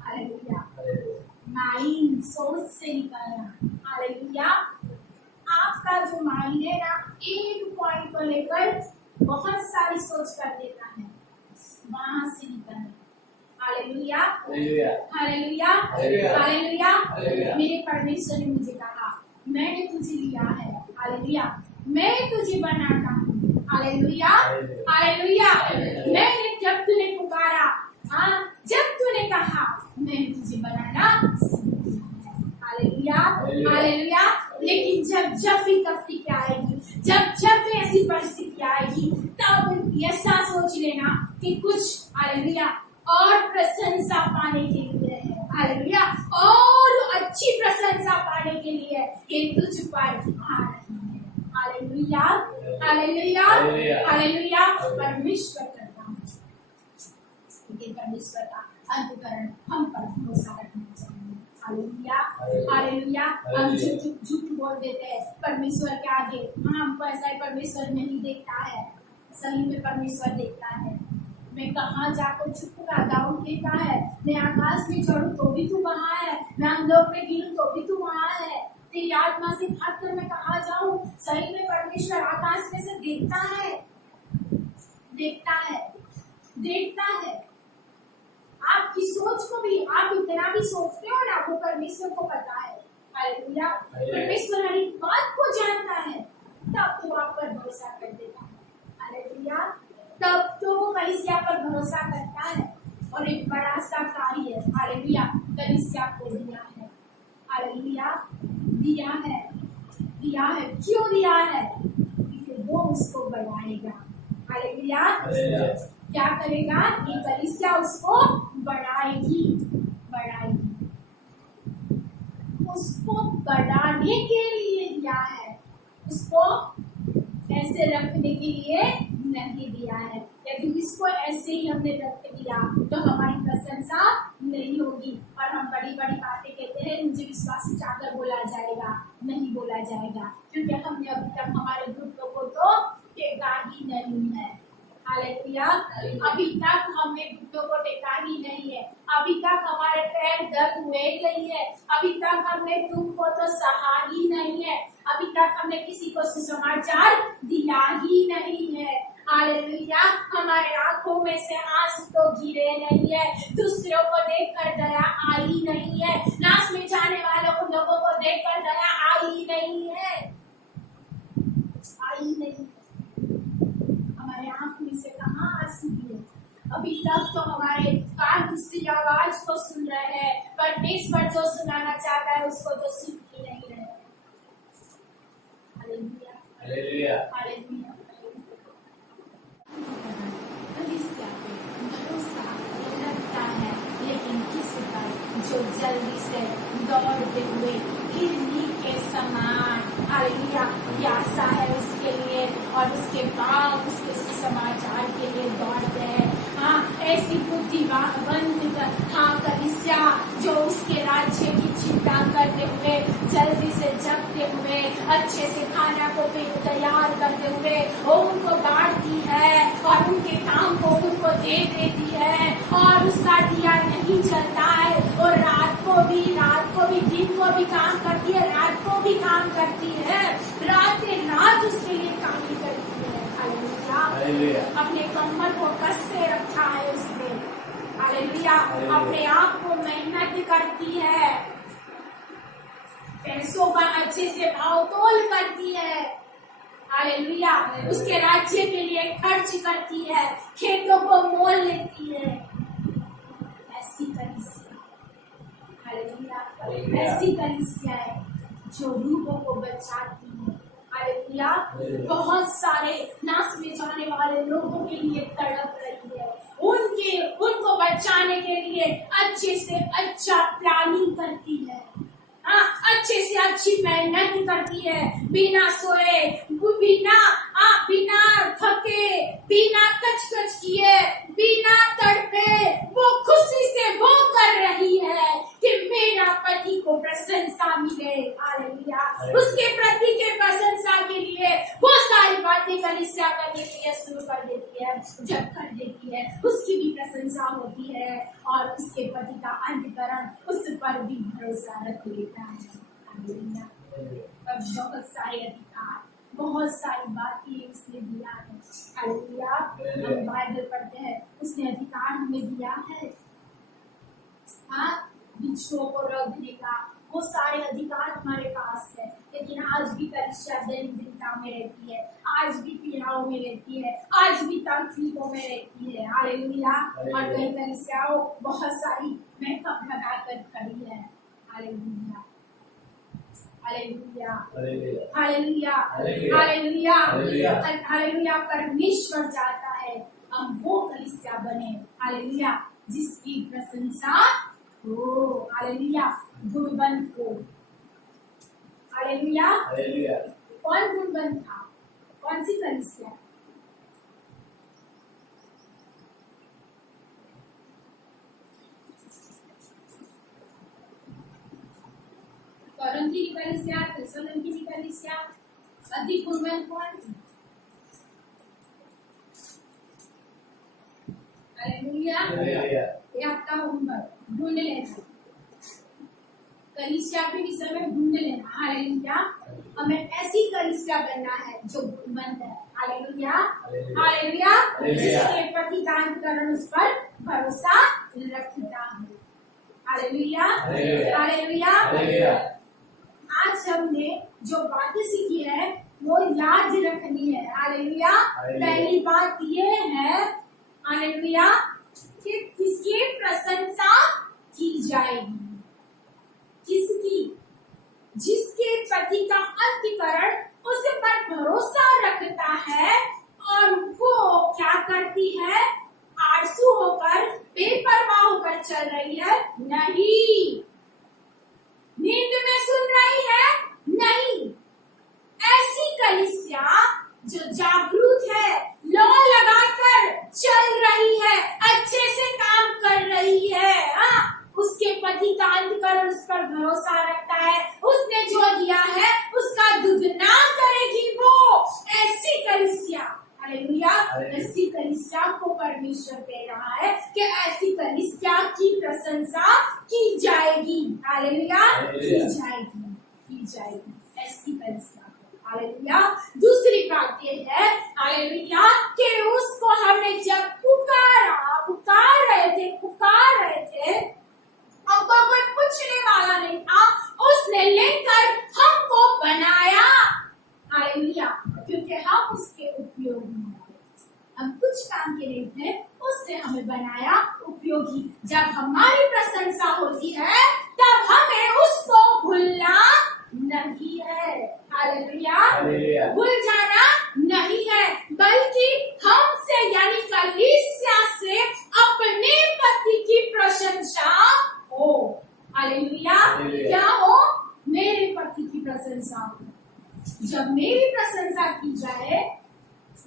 हालेलुया, माइंड, सोच से निकलना। हालेलुया। आपका जो माइंड है ना, एक पॉइंट को लेकर बहुत सारी सोच कर देता है, वहां से निकलना। Hallelujah, hallelujah, hallelujah. मेरे परमेश्वर ने मुझे कहा, मैंने तुझे लिया है, हालेलुया, मैं तुझे बनाता हूँ। Hallelujah, hallelujah. मैंने जब तूने पुकारा, हाँ, जब तूने कहा, मैं तुझे बनाना सीख दिया है। Hallelujah, hallelujah. लेकिन जब भी तकलीफ आएगी, जब भी ऐसी परिस्थिति आएगी, तब ऐसा सोच लेना कि कुछ, हालेलुया, और प्रशंसा पाने के लिए है। हालेलुया, और अच्छी प्रशंसा पाने के लिए ये तुझ पर आ रही है। Hallelujah, hallelujah, hallelujah. परमेश्वर करता हूँ, परमेश्वर का अंतःकरण हम पर भरोसा रखना चाहिए। Hallelujah, hallelujah. हम झूठ बोल देते हैं परमेश्वर के आगे, हमको ऐसा है, परमेश्वर नहीं देखता है। सही में परमेश्वर देखता है। मैं कहाँ जाकर छुपूंगा, दाऊद कहता है, मैं आकाश में चढ़ूं तो भी तू वहाँ है, मैं अधोलोक में गिरूं तो भी तू वहाँ है, तेरी आत्मा से भागकर मैं कहाँ जाऊं। सही में परमेश्वर आकाश में से देखता है, देखता है, देखता है। आपकी सोच को भी, आप इतना भी सोचते हो ना, वो परमेश्वर को पता है। हालेलुया, परमेश्वर हर एक बात को जानता है, तब तो आप पर भरोसा कर देता है। हालेलुया, तब तो वो कलीसिया पर भरोसा करता है, और एक बड़ा सा कार्य, हालेलुया, कलीसिया को दिया है। हालेलुया, दिया है, दिया है। क्यों दिया है? क्योंकि वो उसको बढ़ाएगा। हालेलुया, क्या करेगा? ये कलीसिया उसको बढ़ाएगी, बढ़ाएगी। उसको बढ़ाने के लिए दिया है, उसको ऐसे रखने के लिए नहीं दिया है। यदि इसको ऐसे ही हमने रख दिया तो हमारी प्रशंसा नहीं होगी, और हम बड़ी बड़ी बातें कहते हैं, मुझे विश्वास जाकर बोला जाएगा, नहीं बोला जाएगा, क्योंकि हमने अभी तक हमारे घुटनों को तो टेका ही नहीं है। हालेलुया, अभी तक हमने घुटनों को टेका ही नहीं है, अभी तक हमारे पैर दर्द हुए नहीं है, अभी तक हमने दुख को तो सहा ही नहीं है, अभी तक हमने किसी को सुसमाचार दिया ही नहीं है। हालेलुया, हमारे आंखों में से आंसू तो गिरे नहीं है, दूसरों को देखकर दया आई नहीं है, नाश में जाने वालों को, लोगों को देखकर दया आई नहीं है, आई नहीं। हमारे आंख में से कहाँ आंसू गिरे? अभी तक तो हमारे कान उसकी आवाज को सुन रहे हैं, परमेश्वर जो सुनाना चाहता है उसको तो सुन ही नहीं रहे। Hallelujah, hallelujah, hallelujah. कलीसिया पे भरोसा रखता है, लेकिन किस पर? जो जल्दी से दौड़ते हुए हिरनी के समान, हालेलुया, प्यासा है उसके लिए, और उसके पांव उसके सुसमाचार के लिए दौड़ते हैं। हाँ, ऐसी बुद्धिवंत, हाँ, कलीसिया जो उसके राज्य की चिंता करते हुए जल्दी से जगते हुए, अच्छे से खाना को तैयार करते हुए वो उनको बांटती है और उनके काम को उनको दे देती है और उसका दिया नहीं जलता है। और रात को भी दिन को भी काम करती है, रात को भी काम करती है, रात उसके लिए काम भी करती है। हालेलुया। अपने कमर को कस से रखा है उसने। हालेलुया। अपने आप को मेहनत करती है, पैसों का अच्छे से भाव तोल करती है। हालेलुया। उसके राज्य के लिए खर्च करती है, खेतों को मोल लेती है। ऐसी कलीसिया, हालेलुया, ऐसी कलीसिया है जो रूपों को बचाती है। हालेलुया। बहुत सारे नाश में जाने वाले लोगों के लिए तड़प रही है, उनको बचाने के लिए अच्छे से अच्छा प्लानिंग करती है, अच्छे से अच्छी मेहनत करती है, बिना सोए, बिना थके, बिना कच किए, बिना तड़पे, वो खुशी से वो कर रही है कि मेरा पति को प्रशंसा मिले। हालेलुया। उसके पति के प्रशंसा के लिए वो सारी बातें कलीसिया करने के लिए शुरू कर देती है। जब कर देती है उसकी भी प्रशंसा होती है और उसके पति का अंतकरण उस पर भी भरोसा रख लेता है। हालेलुया। बहुत सारे अधिकार, बहुत सारी बातें उसने दिया है। हालेलुया। हम बाइबल पढ़ते हैं, उसने अधिकार हमें दिया है, बिच्छुओं को रगड़ने का, वो सारे अधिकार हमारे पास है। लेकिन आज भी कलीसिया दरिद्रता में रहती है, आज भी पीड़ाओं में रहती है, आज भी तकलीफों में रहती है। हालेलुया। और कई कलीसियाओं बहुत सारी मेकअप लगाकर खड़ी है। Hallelujah, hallelujah, hallelujah, hallelujah, hallelujah. परमेश्वर चाहता है हम वो कलीसिया बने, हालेलुया, जिसकी प्रशंसा हो। हालेलुया। गुणवंत हो। हालेलुया। कौन गुणवंत था? कौन सी कलीसिया? कोरिन्थी की कलीसिया, थिस्सलुनीकी की कलीसिया अधिक गुणवंत कौन थी? हालेलुया। ये आपका होमवर्क, ढूंढ लेना, कलीसिया के विषय में ढूंढ लेना। हालेलुया। हमें ऐसी कलीसिया बनना है जो गुणवंत है। हालेलुया, हालेलुया, जिसके प्रति का अंतकरण उस पर भरोसा रखता है। Hallelujah, hallelujah. आज हमने जो बातें सीखी है वो याद रखनी है। हालेलुया। पहली बात ये है, हालेलुया, कि किसकी प्रशंसा की जाएगी? किसकी? जिसके पति का अंतकरण उस पर भरोसा रखता है और वो क्या करती है? आलसू होकर, बेपरवाह होकर चल रही है? नहीं। नींद में सुन रही है? नहीं। ऐसी कलीसिया जो जागरूक है, लौ लगाकर चल रही है, अच्छे से काम कर रही है, उसके पति का अंतकरण उस पर भरोसा रखता है, उसने जो दिया है उसका दुगना करेगी वो। ऐसी कलीसिया, हालेलुया, ऐसी कलीसिया को परमेश्वर कह रहा है कि ऐसी कलीसिया की प्रशंसा की जाएगी। हालेलुया, की जाएगी ऐसी कलीसिया। हालेलुया। दूसरी बात ये है, हालेलुया, कि उसको हमने जब पुकार रहे थे, हमको कोई पूछने वाला नहीं था, उसने लेकर हमको बनाया। हालेलुया। क्योंकि हम उसके उपयोगी हैं, हम कुछ काम के लिए थे, उसने हमें बनाया उपयोगी। जब हमारी प्रशंसा होती है तब हमें उसको भूलना नहीं है। हालेलुया। भूल जाना नहीं है, बल्कि हमसे यानी कलीसिया से अपने पति की प्रशंसा हो। हालेलुया। क्या हो? मेरे पति की प्रशंसा हो। जब मेरी प्रशंसा की जाए,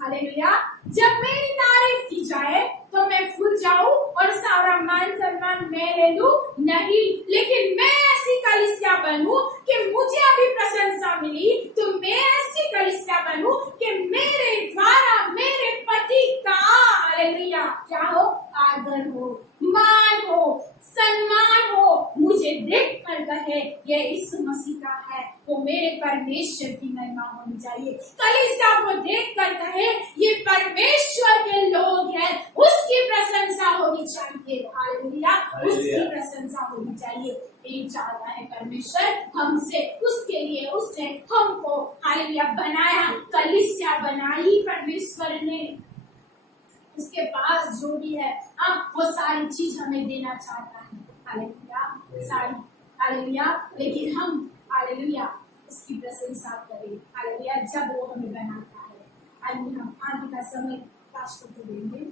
हालेलुया, जब मेरी तारीफ की जाए तो मैं फूल जाऊं और सारा मान सम्मान मैं ले लूं? नहीं, लेकिन मैं ऐसी कलीसिया बनूं कि मुझे अभी प्रशंसा मिली, तो मैं ऐसी कलीसिया बनूं कि मेरे द्वारा मेरे पति का हालेलुया क्या हो? आदर हो, मान हो, सम्मान हो। मुझे देख कर कहे ये यीशु मसीह का है, वो मेरे परमेश्वर की महिमा होनी चाहिए। कलीसिया को देख कर कहे ये परमेश्वर के लोग हैं, उसकी प्रशंसा होनी चाहिए। हालेलुया, उसकी प्रशंसा होनी चाहिए। एक चाहता है परमेश्वर हमसे, उसके लिए उसने हमको हालेलुया बनाया, कलीसिया बनाई परमेश्वर ने। उसके पास जो भी है वो सारी चीज हमें देना चाहता है। हालेलुया, सारी हालेलुया। लेकिन हम हालेलुया उसकी प्रशंसा करें। हालेलुया, जब वो हमें बनाता है। आइए हम आगे का समय पास्टर को देंगे।